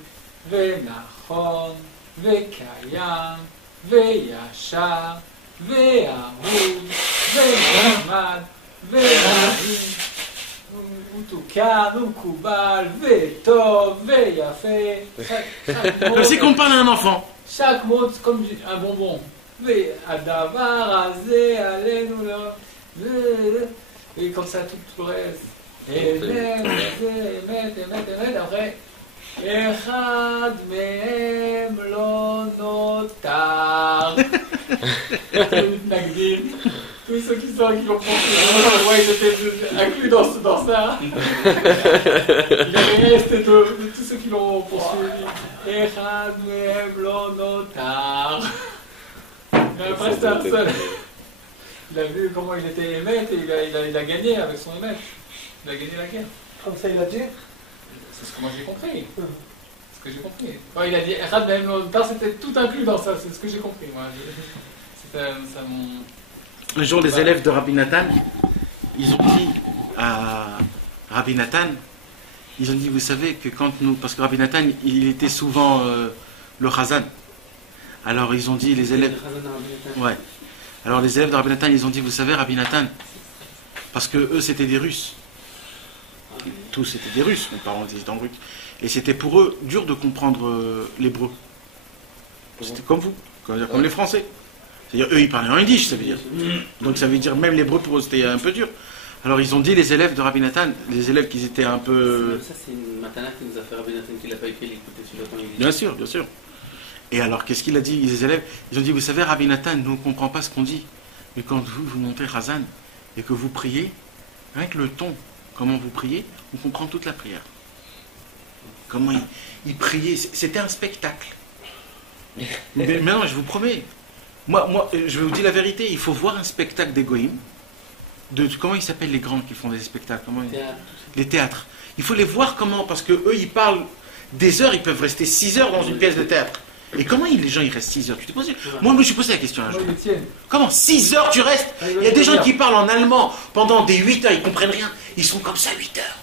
Venachon, Vekayam, Veyashar, Ve'ahud, Ve'nachmad, Ve'na'im, הוא תוקן, הוא מקובל, וטוב, ויפה. C'est qu'on parle à un enfant. Chaque mot, c'est comme un bonbon. והדבר הזה עלינו et comme ça tout le reste. אמת, אמת, אמת, אמת, après, אחד מהם לא נותר. מתנגדים. Tous ceux qui l'ont pensé, ouais, ils étaient inclus dans ça. Il est resté de tous ceux qui l'ont poursuivi. אחד מהם לא נותר. Mais après, c'était un seul. Il a vu comment il était émet et il a gagné avec son émet. Il a gagné la guerre. Comme ça, il a dit. C'est ce que moi j'ai compris. C'est ce que j'ai compris. Ouais, il a dit Echad Mehem Lo Notar, c'était tout inclus dans ça. C'est ce que j'ai compris. Moi. C'était ça mon. Un jour, les élèves de Rabbi Nathan, ils ont dit à Rabbi Nathan, ils ont dit, vous savez que quand nous, parce que Rabbi Nathan, il était souvent le Chazan. Alors ils ont dit, les élèves, ouais. Alors les élèves de Rabbi Nathan, ils ont dit, vous savez, Rabbi Nathan, parce que eux c'était des Russes, tous c'était des Russes, mes parents étaient en russe, et c'était pour eux dur de comprendre l'hébreu. C'était comme vous, comme les Français. C'est-à-dire, eux, ils parlaient en yiddish, ça veut dire. Donc, ça veut dire, même l'hébreu, pour eux, c'était un peu dur. Alors, ils ont dit, les élèves de Rabbi Nathan, les élèves qui étaient un peu... Ça, c'est une matana qui nous a fait Rabbi Nathan, qui l'a pas écrit, il écoutait sur le temps yiddish. Bien sûr, bien sûr. Et alors, qu'est-ce qu'il a dit, les élèves? Ils ont dit, vous savez, Rabbi Nathan, nous, on ne comprend pas ce qu'on dit. Mais quand vous montez Razan, et que vous priez, rien que le ton, comment vous priez, on comprend toute la prière. Comment il priait, c'était un spectacle. Mais non, je vous promets. Moi, je vais vous dire la vérité, il faut voir un spectacle des Goïm, comment ils s'appellent les grands qui font des spectacles, les théâtres. Il faut les voir comment, parce que eux ils parlent des heures, ils peuvent rester 6 heures dans une pièce de théâtre. Et comment les gens ils restent 6 heures? Tu t'es posé? Moi je me suis posé la question un jour. Comment 6 heures tu restes? Il y a des gens qui parlent en allemand pendant des 8 heures, ils comprennent rien. Ils sont comme ça 8 heures.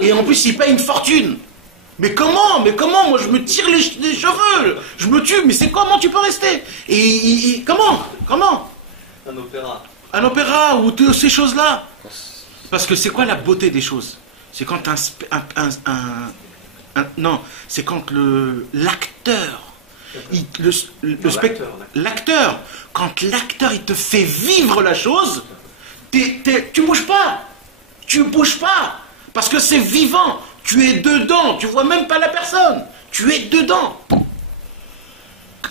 Et en plus ils payent une fortune. Mais comment? Moi je me tire les cheveux, je me tue, mais c'est comment tu peux rester? Et comment? Un opéra. Un opéra ou toutes ces choses-là. Parce que c'est quoi la beauté des choses? C'est quand c'est quand l'acteur, l'acteur, quand l'acteur il te fait vivre la chose, tu bouges pas, parce que c'est vivant. Tu es dedans, tu vois même pas la personne, tu es dedans.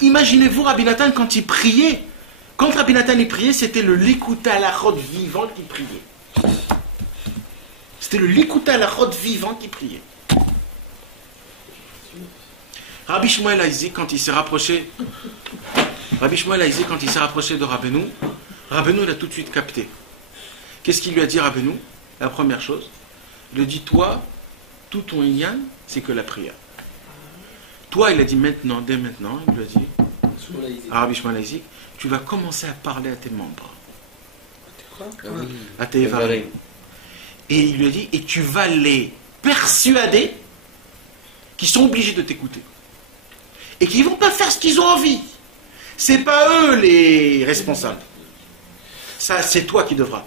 Imaginez-vous Rabbi Nathan quand il priait. Quand Rabbi Nathan il priait, c'était le Likuta Halachot vivant qui priait. C'était le Likuta Halachot vivant qui priait. Rabbi Shmuel Haïzi, quand il s'est rapproché de Rabbeinu, Rabbeinu l'a tout de suite capté. Qu'est-ce qu'il lui a dit Rabbeinu? La première chose, il lui a dit, toi, tout ton inyan, c'est que la prière. Toi, il a dit maintenant, dès maintenant, il lui a dit, à Rabbi Shmuel Haïzi, tu vas commencer à parler à tes membres. À tes évarim. Et il lui a dit, et tu vas les persuader qu'ils sont obligés de t'écouter. Et qu'ils ne vont pas faire ce qu'ils ont envie. C'est pas eux les responsables. Ça, c'est toi qui devras.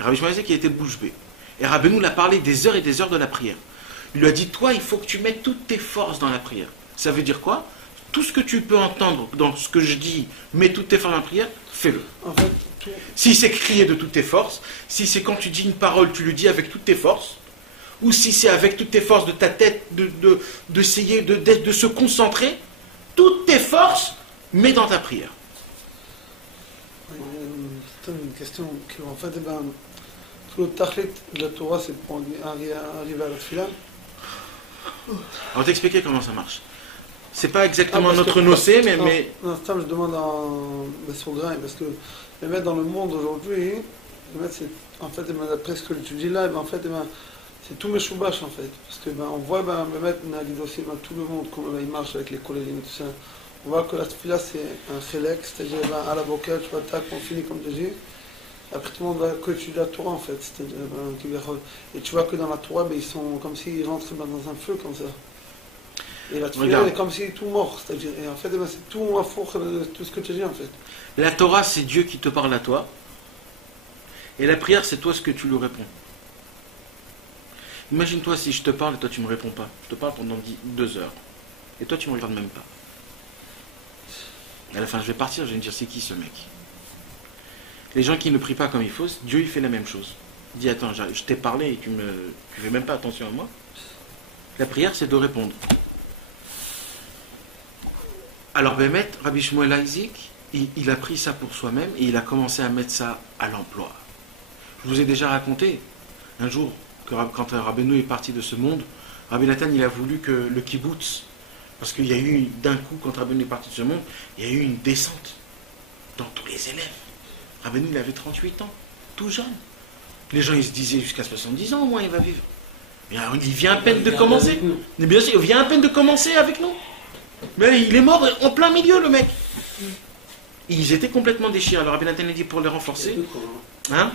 Et Rabbi Shmuel Haïzi qui était bouche bée. Et Rabbeinu l'a parlé des heures et des heures de la prière. Il lui a dit, toi, il faut que tu mettes toutes tes forces dans la prière. Ça veut dire quoi? Tout ce que tu peux entendre dans ce que je dis, mets toutes tes forces dans la prière, fais-le. En fait, si c'est crier de toutes tes forces, si c'est quand tu dis une parole, tu le dis avec toutes tes forces, ou si c'est avec toutes tes forces de ta tête, d'essayer de se concentrer, toutes tes forces, mets dans ta prière. C'est une question qui, en fait, tout le tachlit de la Torah, c'est pour arriver à la tefila. On va t'expliquer comment ça marche. C'est pas exactement notre nocé, mais... Non, je demande sur grain, parce que les maîtres dans le monde aujourd'hui, c'est, en fait, d'après ce que tu dis là, en fait, c'est tout Meshoubash, en fait. Parce que on voit, les maîtres, aussi, tout le monde, comment il marche avec les collègues et tout ça. On voit que la tefila, c'est un chélek, c'est-à-dire à la bocal, tu vois, tac, on finit comme tu dis. Après, tout le monde va que étudier la Torah, en fait. Et tu vois que dans la Torah, ils sont comme s'ils rentraient dans un feu, comme ça. Et la Torah est comme si tout mort. C'est-à-dire, et en fait, c'est tout à fond de tout ce que tu dis, en fait. La Torah, c'est Dieu qui te parle à toi. Et la prière, c'est toi ce que tu lui réponds. Imagine-toi si je te parle et toi tu me réponds pas. Je te parle pendant 2 heures. Et toi tu me regardes même pas. À la fin je vais partir, je vais me dire c'est qui ce mec? Les gens qui ne prient pas comme il faut, Dieu il fait la même chose. Il dit attends, je t'ai parlé et tu fais même pas attention à moi. La prière c'est de répondre. Alors Bémet, Rabbi Shmuel Isaac, il a pris ça pour soi-même et il a commencé à mettre ça à l'emploi. Je vous ai déjà raconté un jour que quand Rabbeinu est parti de ce monde, Rabbi Nathan il a voulu que le kibbutz, parce qu'il y a eu d'un coup quand Rabbeinu est parti de ce monde, il y a eu une descente dans tous les élèves. Rabbeinu il avait 38 ans, tout jeune. Les gens ils se disaient jusqu'à 70 ans au moins il va vivre. Mais alors, il vient à peine de commencer. Mais bien sûr, il vient à peine de commencer avec nous. Mais il est mort en plein milieu le mec. Ils étaient complètement déchirés. Alors Rabbi Nathan a dit pour les renforcer. Hein?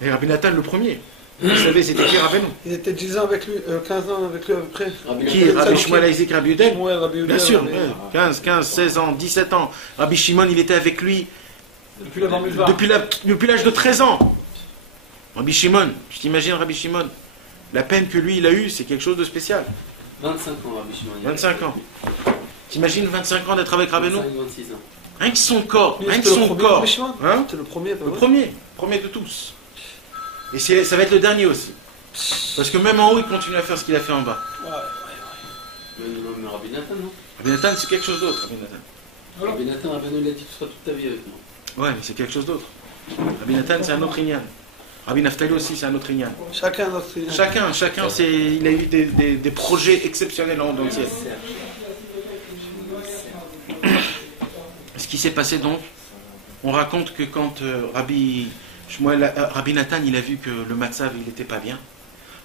Et Rabbi Nathan le premier. Vous savez, c'était qui Rabbeinu? Ils étaient 10 ans avec lui, 15 ans avec lui à peu près. Qui? Rabbi Shmuel Isaac, Rabbi Yehuda? Bien sûr, Rabbi- 15, 16 ans, 17 ans. Rabbi Shimon, il était avec lui Depuis la Bar Mitzvah. depuis l'âge de 13 ans. Rabbi Shimon, je t'imagine Rabbi Shimon. La peine que lui, il a eue, c'est quelque chose de spécial. 25 ans, Rabbi Shimon. 25 ans. T'imagines 25 ans d'être avec Rabbeinu? 25, 26 ans. Rien que son corps, Lui, rien que c'était le son premier, corps. Rabbi Shimon. Hein? C'était le premier, pas Le vrai? premier de tous. Et ça va être le dernier aussi. Parce que même en haut, il continue à faire ce qu'il a fait en bas. Mais Rabbi Nathan, non? Rabbi Nathan, c'est quelque chose d'autre, Rabbi Nathan. Rabbi Nathan, Rabbeinu, il a dit tu seras toute ta vie avec moi. Ouais, mais c'est quelque chose d'autre. Rabbi Nathan, c'est un autre Inyan. Rabbi Naftali aussi, c'est un autre Inyan. Chacun notre. Chacun il a eu des projets exceptionnels en haut dans le ciel. Ce qui s'est passé donc, on raconte que quand Rabbi Nathan, il a vu que le Matzav, il n'était pas bien,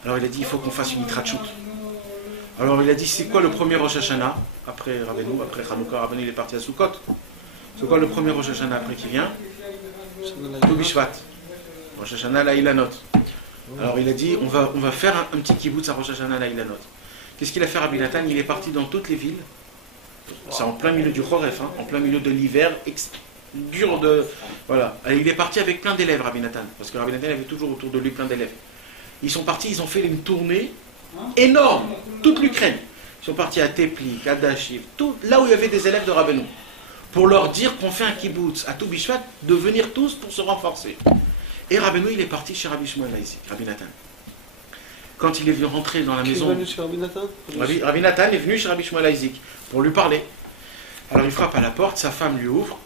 alors il a dit, il faut qu'on fasse une Itrachut. Alors il a dit, c'est quoi le premier Rosh Hashanah? Après Rabbeinu, après Hanouka, Rabbeinu, il est parti à Sukkot. C'est quoi le premier Rosh Hashanah après qui vient? Tou Bishvat. Rosh Hashanah, la Ilanot. Alors il a dit, on va faire un petit kibbutz à Rosh Hashanah, la Ilanot. Qu'est-ce qu'il a fait Rabbi Nathan? Il est parti dans toutes les villes. C'est en plein milieu du Choref, hein, en plein milieu de l'hiver, dur de... Voilà. Et il est parti avec plein d'élèves, Rabbi Nathan. Parce que Rabbi Nathan avait toujours autour de lui plein d'élèves. Ils sont partis, ils ont fait une tournée énorme, toute l'Ukraine. Ils sont partis à Teplik, à Dashiv, là où il y avait des élèves de Rabbeinu. Pour leur dire qu'on fait un kibbutz à Tou Bishvat, de venir tous pour se renforcer. Et Rabbeinu, il est parti chez Rabbi Shmuel ici, Rabbi Nathan. Quand il est venu rentrer dans la Qui est maison... venu chez Rabbi Nathan? Rabbi Nathan est venu chez Rabbi Shmuel Isaac pour lui parler. Alors il frappe à la porte, sa femme lui ouvre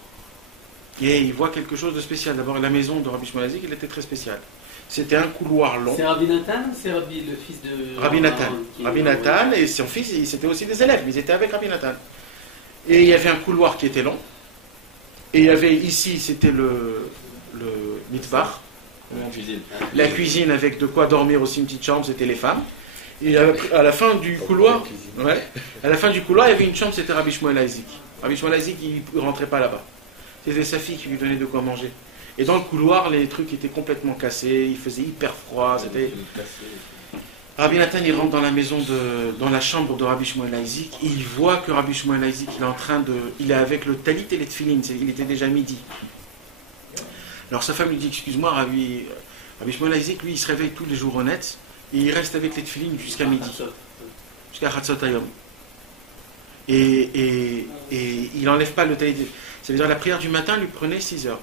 et il voit quelque chose de spécial. D'abord la maison de Rabbi Shmuel Isaac, elle était très spéciale. C'était un couloir long. C'est Rabbi Nathan ou c'est Rabbi, le fils de... Rabbi Nathan. Rabbi Nathan et son fils, c'était aussi des élèves, mais ils étaient avec Rabbi Nathan. Et il y avait un couloir qui était long. Et il y avait ici, c'était le mitbar. La cuisine avec de quoi dormir aussi, une petite chambre, c'était les femmes. Et à la fin du couloir, il y avait une chambre, c'était Rabbi Shmuel Isaac. Rabbi Shmuel Isaac, il ne rentrait pas là-bas. C'était sa fille qui lui donnait de quoi manger. Et dans le couloir, les trucs étaient complètement cassés, il faisait hyper froid. Rabbi Nathan, il rentre dans la maison, dans la chambre de Rabbi Shmuel Isaac, et il voit que Rabbi Shmuel Isaac, il est avec le talit et les tefillin, il était déjà midi. Alors sa femme lui dit, excuse-moi, Rabbi Shmuel Isaac, lui, il se réveille tous les jours honnêtes, et il reste avec les tefillin jusqu'à midi, jusqu'à Chatzot Hayom. Et il n'enlève pas le talit. Ça veut dire la prière du matin lui prenait 6 heures.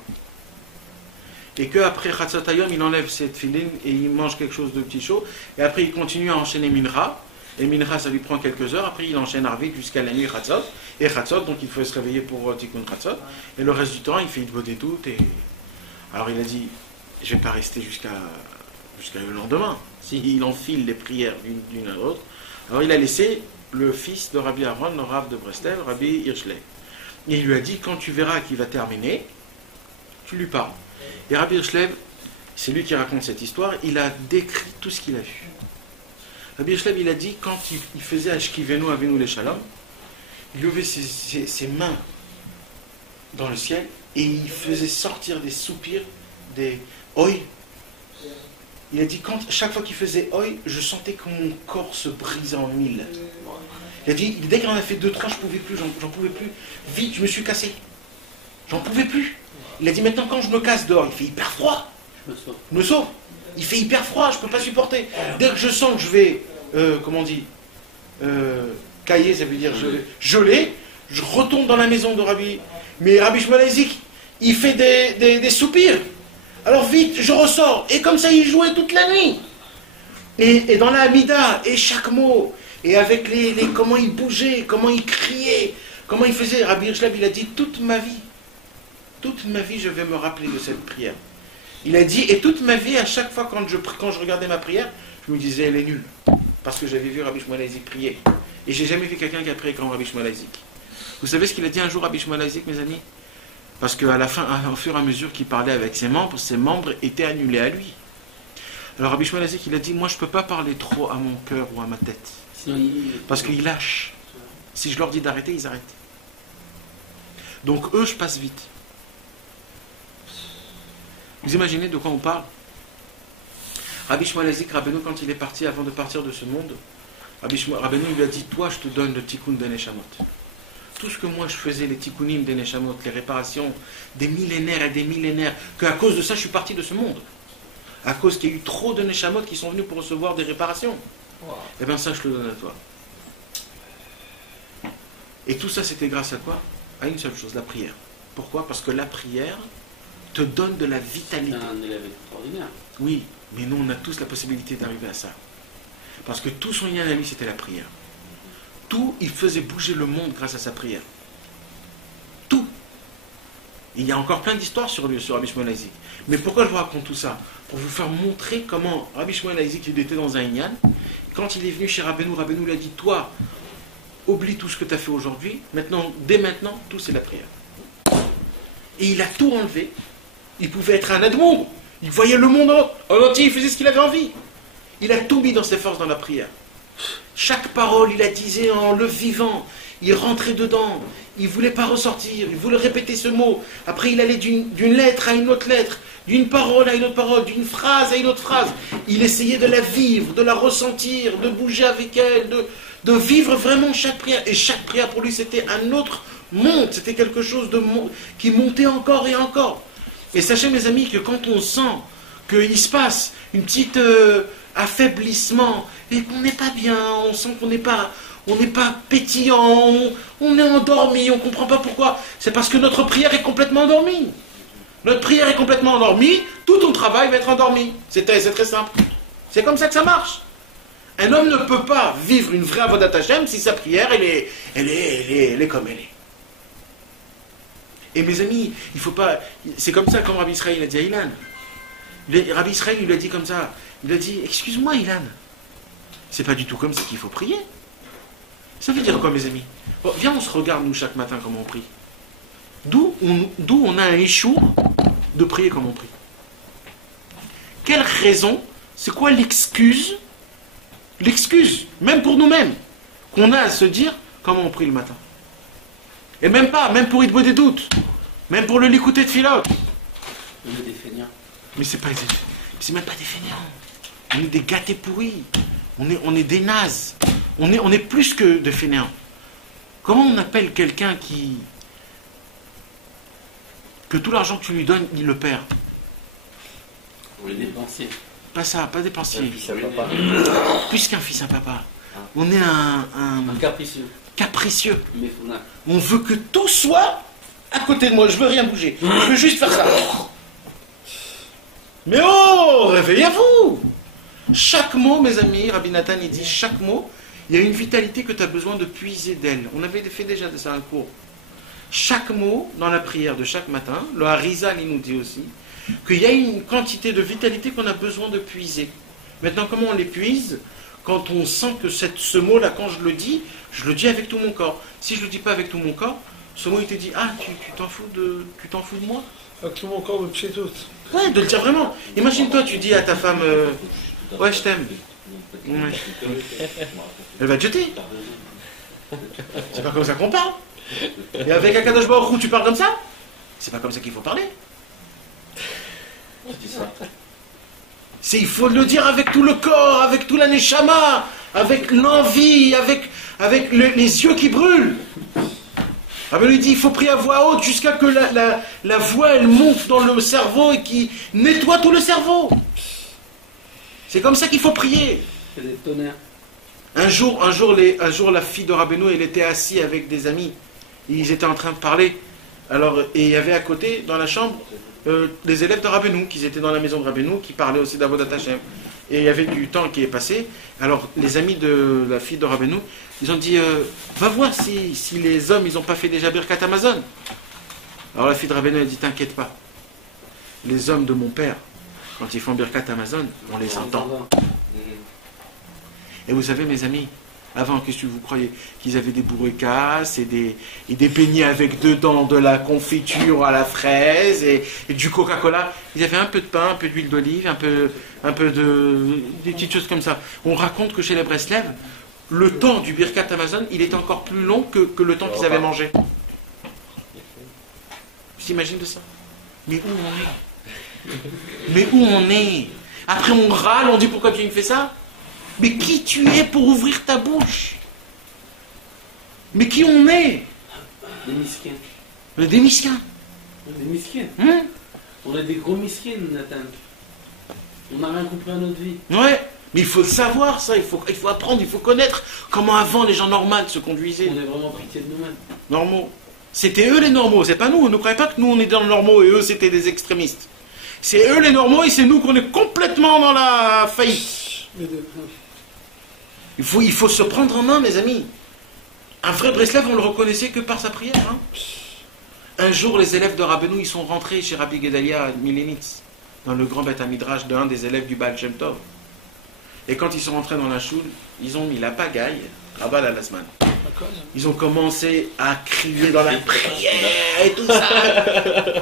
Et qu'après Chatzot Hayom, il enlève ses tefillin et il mange quelque chose de petit chaud, et après il continue à enchaîner Mincha, et Mincha ça lui prend quelques heures, après il enchaîne Arvit jusqu'à la nuit Chatzot, et Chatzot, donc il faut se réveiller pour Tikkun Chatzot, et le reste du temps il fait Yitbodé tout, et... Alors il a dit, je ne vais pas rester jusqu'à le lendemain, s'il enfile les prières d'une à l'autre. Alors il a laissé le fils de Rabbi Aaron, le Rav de Breslev, Rabbi Hirschley. Et il lui a dit, quand tu verras qu'il va terminer, tu lui parles. Et Rabbi Hirschley, c'est lui qui raconte cette histoire, il a décrit tout ce qu'il a vu. Rabbi Hirschley, il a dit, quand il faisait Ashkivenu Avinu les Shalom, il levait ses mains dans le ciel, et il faisait sortir des soupirs, des oi. Il a dit, chaque fois qu'il faisait oi, je sentais que mon corps se brisait en mille. Il a dit, dès qu'il en a fait 2-3, je pouvais plus, j'en pouvais plus. Vite, je me suis cassé. J'en pouvais plus. Il a dit, maintenant quand je me casse dehors, il fait hyper froid. Je me sauve. Il fait hyper froid, je ne peux pas supporter. Dès que je sens que je vais, comment on dit, cailler, ça veut dire geler, je retourne dans la maison de Rabbi. Mais Rabbi Shmuel Isaac, il fait des soupirs. Alors vite, je ressors. Et comme ça, il jouait toute la nuit. Et dans la Hamida, et chaque mot, et avec comment il bougeait, comment il criait, comment il faisait. Rabbi Hirschlav, il a dit, toute ma vie, je vais me rappeler de cette prière. Il a dit, et toute ma vie, à chaque fois quand je regardais ma prière, je me disais, elle est nulle. Parce que j'avais vu Rabbi Shmuel Isaac prier. Et j'ai jamais vu quelqu'un qui a prié comme Rabbi Shmuel Isaac. Vous savez ce qu'il a dit un jour, Rabbi Shmuel Isaac, mes amis? Parce qu'à la fin, au fur et à mesure qu'il parlait avec ses membres étaient annulés à lui. Alors Rabbi Shmuel Isaac, il a dit, moi je ne peux pas parler trop à mon cœur ou à ma tête. Parce qu'ils lâchent. Si je leur dis d'arrêter, ils arrêtent. Donc eux, je passe vite. Vous imaginez de quoi on parle? Rabbi Shmuel Isaac, Rabbeinu, quand il est parti, avant de partir de ce monde, Rabbeinu lui a dit, toi je te donne le tikkun des Neshamot. Tout ce que moi je faisais, les tikkunim des Neshamot, les réparations, des millénaires et des millénaires, qu'à cause de ça je suis parti de ce monde. À cause qu'il y a eu trop de Neshamot qui sont venus pour recevoir des réparations. Wow. Eh bien ça je te le donne à toi. Et tout ça c'était grâce à quoi? À une seule chose, la prière. Pourquoi? Parce que la prière te donne de la vitalité. C'est un élève extraordinaire. Oui, mais nous on a tous la possibilité d'arriver à ça. Parce que tout son lien à lui c'était la prière. Tout, il faisait bouger le monde grâce à sa prière. Tout. Il y a encore plein d'histoires sur lui, sur Rabbi Shmuel Isaac. Mais pourquoi je vous raconte tout ça? Pour vous faire montrer comment Rabbi Shmuel Isaac, il était dans un inyan. Quand il est venu chez Rabbeinu, Rabbeinu lui a dit, toi, oublie tout ce que tu as fait aujourd'hui. Maintenant, dès maintenant, tout c'est la prière. Et il a tout enlevé. Il pouvait être un Edmond. Il voyait le monde en entier, il faisait ce qu'il avait envie. Il a tout mis dans ses forces dans la prière. Chaque parole, il la disait en le vivant. Il rentrait dedans. Il ne voulait pas ressortir. Il voulait répéter ce mot. Après, il allait d'une lettre à une autre lettre, d'une parole à une autre parole, d'une phrase à une autre phrase. Il essayait de la vivre, de la ressentir, de bouger avec elle, de vivre vraiment chaque prière. Et chaque prière, pour lui, c'était un autre monde. C'était quelque chose qui montait encore et encore. Et sachez, mes amis, que quand on sent qu'il se passe une petite affaiblissement, et qu'on n'est pas bien, on sent qu'on n'est pas pétillant, on est endormi, on ne comprend pas pourquoi. C'est parce que notre prière est complètement endormie. Notre prière est complètement endormie, tout ton travail va être endormi. C'est très simple. C'est comme ça que ça marche. Un homme ne peut pas vivre une vraie avodat Hashem si sa prière, elle est comme elle est. Et mes amis, il faut pas... C'est comme ça comme Rabbi Israël a dit à Ilan. Rabbi Israël lui a dit comme ça. Il a dit, excuse-moi Ilan, c'est pas du tout comme ça qu'il faut prier. Ça veut dire quoi, mes amis? Bon, viens, on se regarde, nous, chaque matin, comment on prie. D'où on a un échour de prier comme on prie. Quelle raison? C'est quoi l'excuse, même pour nous-mêmes, qu'on a à se dire comment on prie le matin? Et même pour Idbo des doutes, même pour le l'écouter de Philot. On est des feignants. Mais c'est même pas des feignants. On est des gâtés pourris. On est des nazes. On est plus que des fainéants. Comment on appelle quelqu'un que tout l'argent que tu lui donnes, il le perd? On est dépensier. Pas ça, pas dépensier. Un fils à papa. Plus qu'un fils à papa. On est un capricieux. On veut que tout soit à côté de moi. Je veux rien bouger. Je veux juste faire ça. Mais oh, réveillez-vous! Chaque mot, mes amis, Rabbi Nathan, il dit, chaque mot, il y a une vitalité que tu as besoin de puiser d'elle. On avait fait déjà de ça un cours. Chaque mot, dans la prière de chaque matin, le Harizal, il nous dit aussi, qu'il y a une quantité de vitalité qu'on a besoin de puiser. Maintenant, comment on les puise? Quand on sent que ce mot-là, quand je le dis avec tout mon corps. Si je ne le dis pas avec tout mon corps, ce mot, il te dit, ah, tu t'en fous de moi? Avec tout mon corps, de pied tout. Ouais, de le dire vraiment. Imagine-toi, tu dis à ta femme, ouais, je t'aime. Ouais. Elle va te jeter. C'est pas comme ça qu'on parle. Et avec Akadosh Baruch Hu, tu parles comme ça? C'est pas comme ça qu'il faut parler. Il faut le dire avec tout le corps, avec tout la neshama, avec l'envie, avec les yeux qui brûlent. Ah ben lui dit, il faut prier à voix haute jusqu'à que la voix elle monte dans le cerveau et qui nettoie tout le cerveau. C'est comme ça qu'il faut prier. C'est des tonnerres. Un jour, la fille de Rabbeinu, elle était assise avec des amis. Ils étaient en train de parler. Alors, et il y avait à côté, dans la chambre, les élèves de Rabbeinu, qui étaient dans la maison de Rabbeinu, qui parlaient aussi d'Avodat Hashem. Et il y avait du temps qui est passé. Alors, les amis de la fille de Rabbeinu, ils ont dit, va voir si les hommes, ils n'ont pas fait déjà Birkat Amazon. Alors la fille de Rabbeinu, elle dit, t'inquiète pas. Les hommes de mon père, quand ils font Birkat Amazon, on les entend. Et vous savez, mes amis, avant, qu'est-ce que vous croyez? Qu'ils avaient des bourricas et des beignets avec dedans de la confiture à la fraise et du Coca-Cola. Ils avaient un peu de pain, un peu d'huile d'olive, un peu des petites choses comme ça. On raconte que chez les Breslev, le temps du Birkat Amazon, il était encore plus long que le temps qu'ils avaient mangé. Tu t'imagines de ça? Mais où on est? Mais où on est? Après on râle, on dit pourquoi Dieu me fait ça? Mais qui tu es pour ouvrir ta bouche? Mais qui on est? Des miskins. Des miskins. Des miskins. On est des gros miskins, Nathan. On n'a rien compris à notre vie. Ouais, mais il faut le savoir ça, il faut apprendre, il faut connaître comment avant les gens normaux se conduisaient. On est vraiment pitié de nous-mêmes. Normaux. C'était eux les normaux, c'est pas nous. Ne croyez pas que nous on est dans le normaux et eux c'était des extrémistes. C'est eux les normaux et c'est nous qu'on est complètement dans la faillite. Il faut se prendre en main, mes amis. Un vrai Breslev, on le reconnaissait que par sa prière. Hein. Un jour, les élèves de Rabbeinu, ils sont rentrés chez Rabbi Gedalia à Milenitz, dans le grand Beth Midrash d'un des élèves du Baal Shem Tov. Et quand ils sont rentrés dans la choule, ils ont mis la pagaille, Rabba Lalasman. Ils ont commencé à crier dans la prière et tout ça.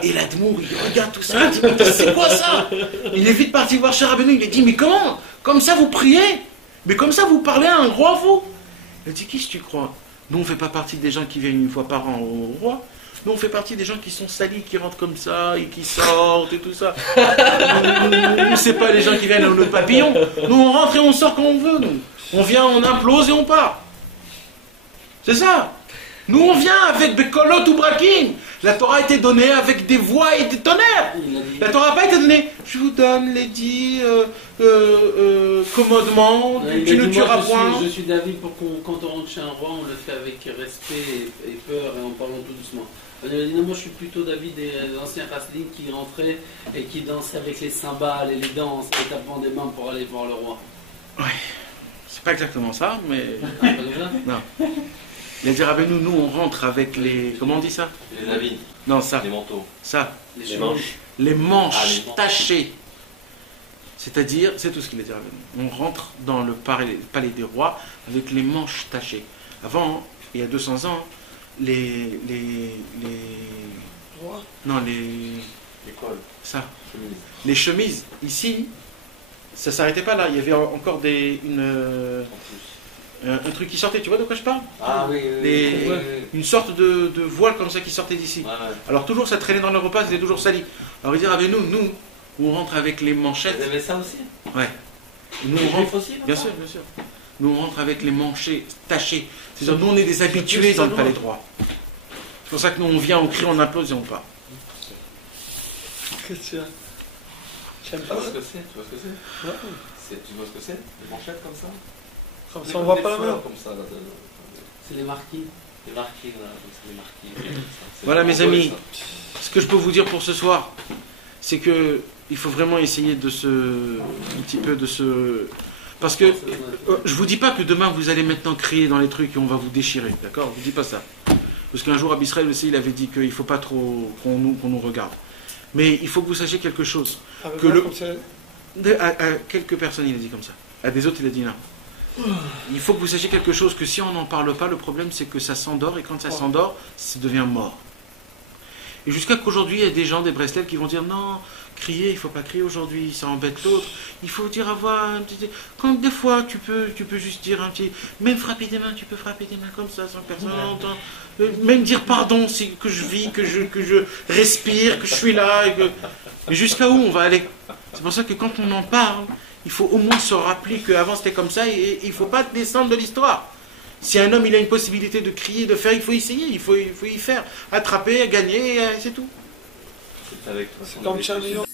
Et l'Admour, il regarde tout ça, il dit, c'est quoi ça? Il est vite parti voir chez Rabbeinu, il a dit, mais comment? Comme ça vous priez? Mais comme ça vous parlez à un roi, vous? Il dit, qui tu crois? Nous on ne fait pas partie des gens qui viennent une fois par an au roi. Nous on fait partie des gens qui sont salis, qui rentrent comme ça et qui sortent et tout ça. Nous c'est pas les gens qui viennent dans le papillon. Nous on rentre et on sort quand on veut. Nous. On vient, on implose et on part. C'est ça. Nous on vient avec Bekolot ou Brakim. La Torah a été donnée avec des voix et des tonnerres. La Torah n'a pas été donnée. Je vous donne les 10 commandements. Tu ne tueras point. Je suis d'avis pour quand on rentre chez un roi, on le fait avec respect et peur et en parlant tout doucement. Il a dit non, moi je suis plutôt d'avis des anciens Hassidim qui rentraient et qui dansaient avec les cymbales et les danses et tapant des mains pour aller voir le roi. Ouais, c'est pas exactement ça, mais. Ah, pas comme ça. Non. Il a dit Rabbeinu, nous on rentre avec les. Comment on dit ça? Les habits. Non, ça. Les manteaux. Ça. Les manches. Les manches Ah, les manches. tachées. C'est-à-dire, c'est tout ce qu'il a dit Rabbeinu. On rentre dans le palais des rois avec les manches tachées. Avant, il y a 200 ans, les Roi. non, Les cols. ça. Chemise. Les chemises, ici, ça s'arrêtait pas là. Il y avait encore En plus. un truc qui sortait. Tu vois de quoi je parle? Ah oui, oui, Les- oui, oui, oui. Une sorte de voile comme ça qui sortait d'ici. Ouais, ouais. Alors toujours ça traînait dans le repas, c'était toujours sali. Alors il dit avec nous, on rentre avec les manchettes. Vous avez ça aussi? Ouais. Nous Les on rentre. juifs aussi comme Bien ça sûr, bien sûr. Nous on rentre avec les manchets tachés. C'est-à-dire nous on est des habitués dans le palais droit. C'est pour ça que nous on vient, on crie, on implose et on part. Qu'est-ce que tu as? J'aime Tu pas vois ça. ce que c'est? Tu vois ce que c'est? Ouais. Tu vois ce que c'est? Des manchettes comme ça? Comme ça, on voit pas la fleurs main. comme ça, là, C'est les marquis. des marquis, voilà, comme ça, des marquis. C'est Voilà, mes beau, amis. ça. Ce que je peux vous dire pour ce soir, c'est que il faut vraiment essayer de parce que je vous dis pas que demain vous allez maintenant crier dans les trucs et on va vous déchirer, d'accord? Je vous dis pas ça. Parce qu'un jour Abisraël aussi, il avait dit qu'il faut pas trop qu'on nous regarde. Mais il faut que vous sachiez quelque chose. Avec Que moi, le- comme ça. À quelques personnes, il a dit comme ça. À des autres, il a dit non. Il faut que vous sachiez quelque chose, que si on n'en parle pas, le problème c'est que ça s'endort, et quand ça s'endort, ça devient mort. Et jusqu'à qu'aujourd'hui, il y a des gens, des Breslev, qui vont dire non, crier, il ne faut pas crier aujourd'hui, ça embête l'autre. Il faut dire avoir un petit. Quand des fois, tu peux juste dire un petit. Même frapper des mains, tu peux frapper des mains comme ça, sans que personne n'entende. Même dire pardon, c'est que je vis, que je respire, que je suis là. Mais jusqu'à où on va aller? C'est pour ça que quand on en parle, il faut au moins se rappeler qu'avant c'était comme ça et il ne faut pas descendre de l'histoire. Si un homme il a une possibilité de crier, de faire, il faut essayer, il faut y faire. Attraper, gagner, c'est tout. C'est avec toi. C'est comme Charlie Young.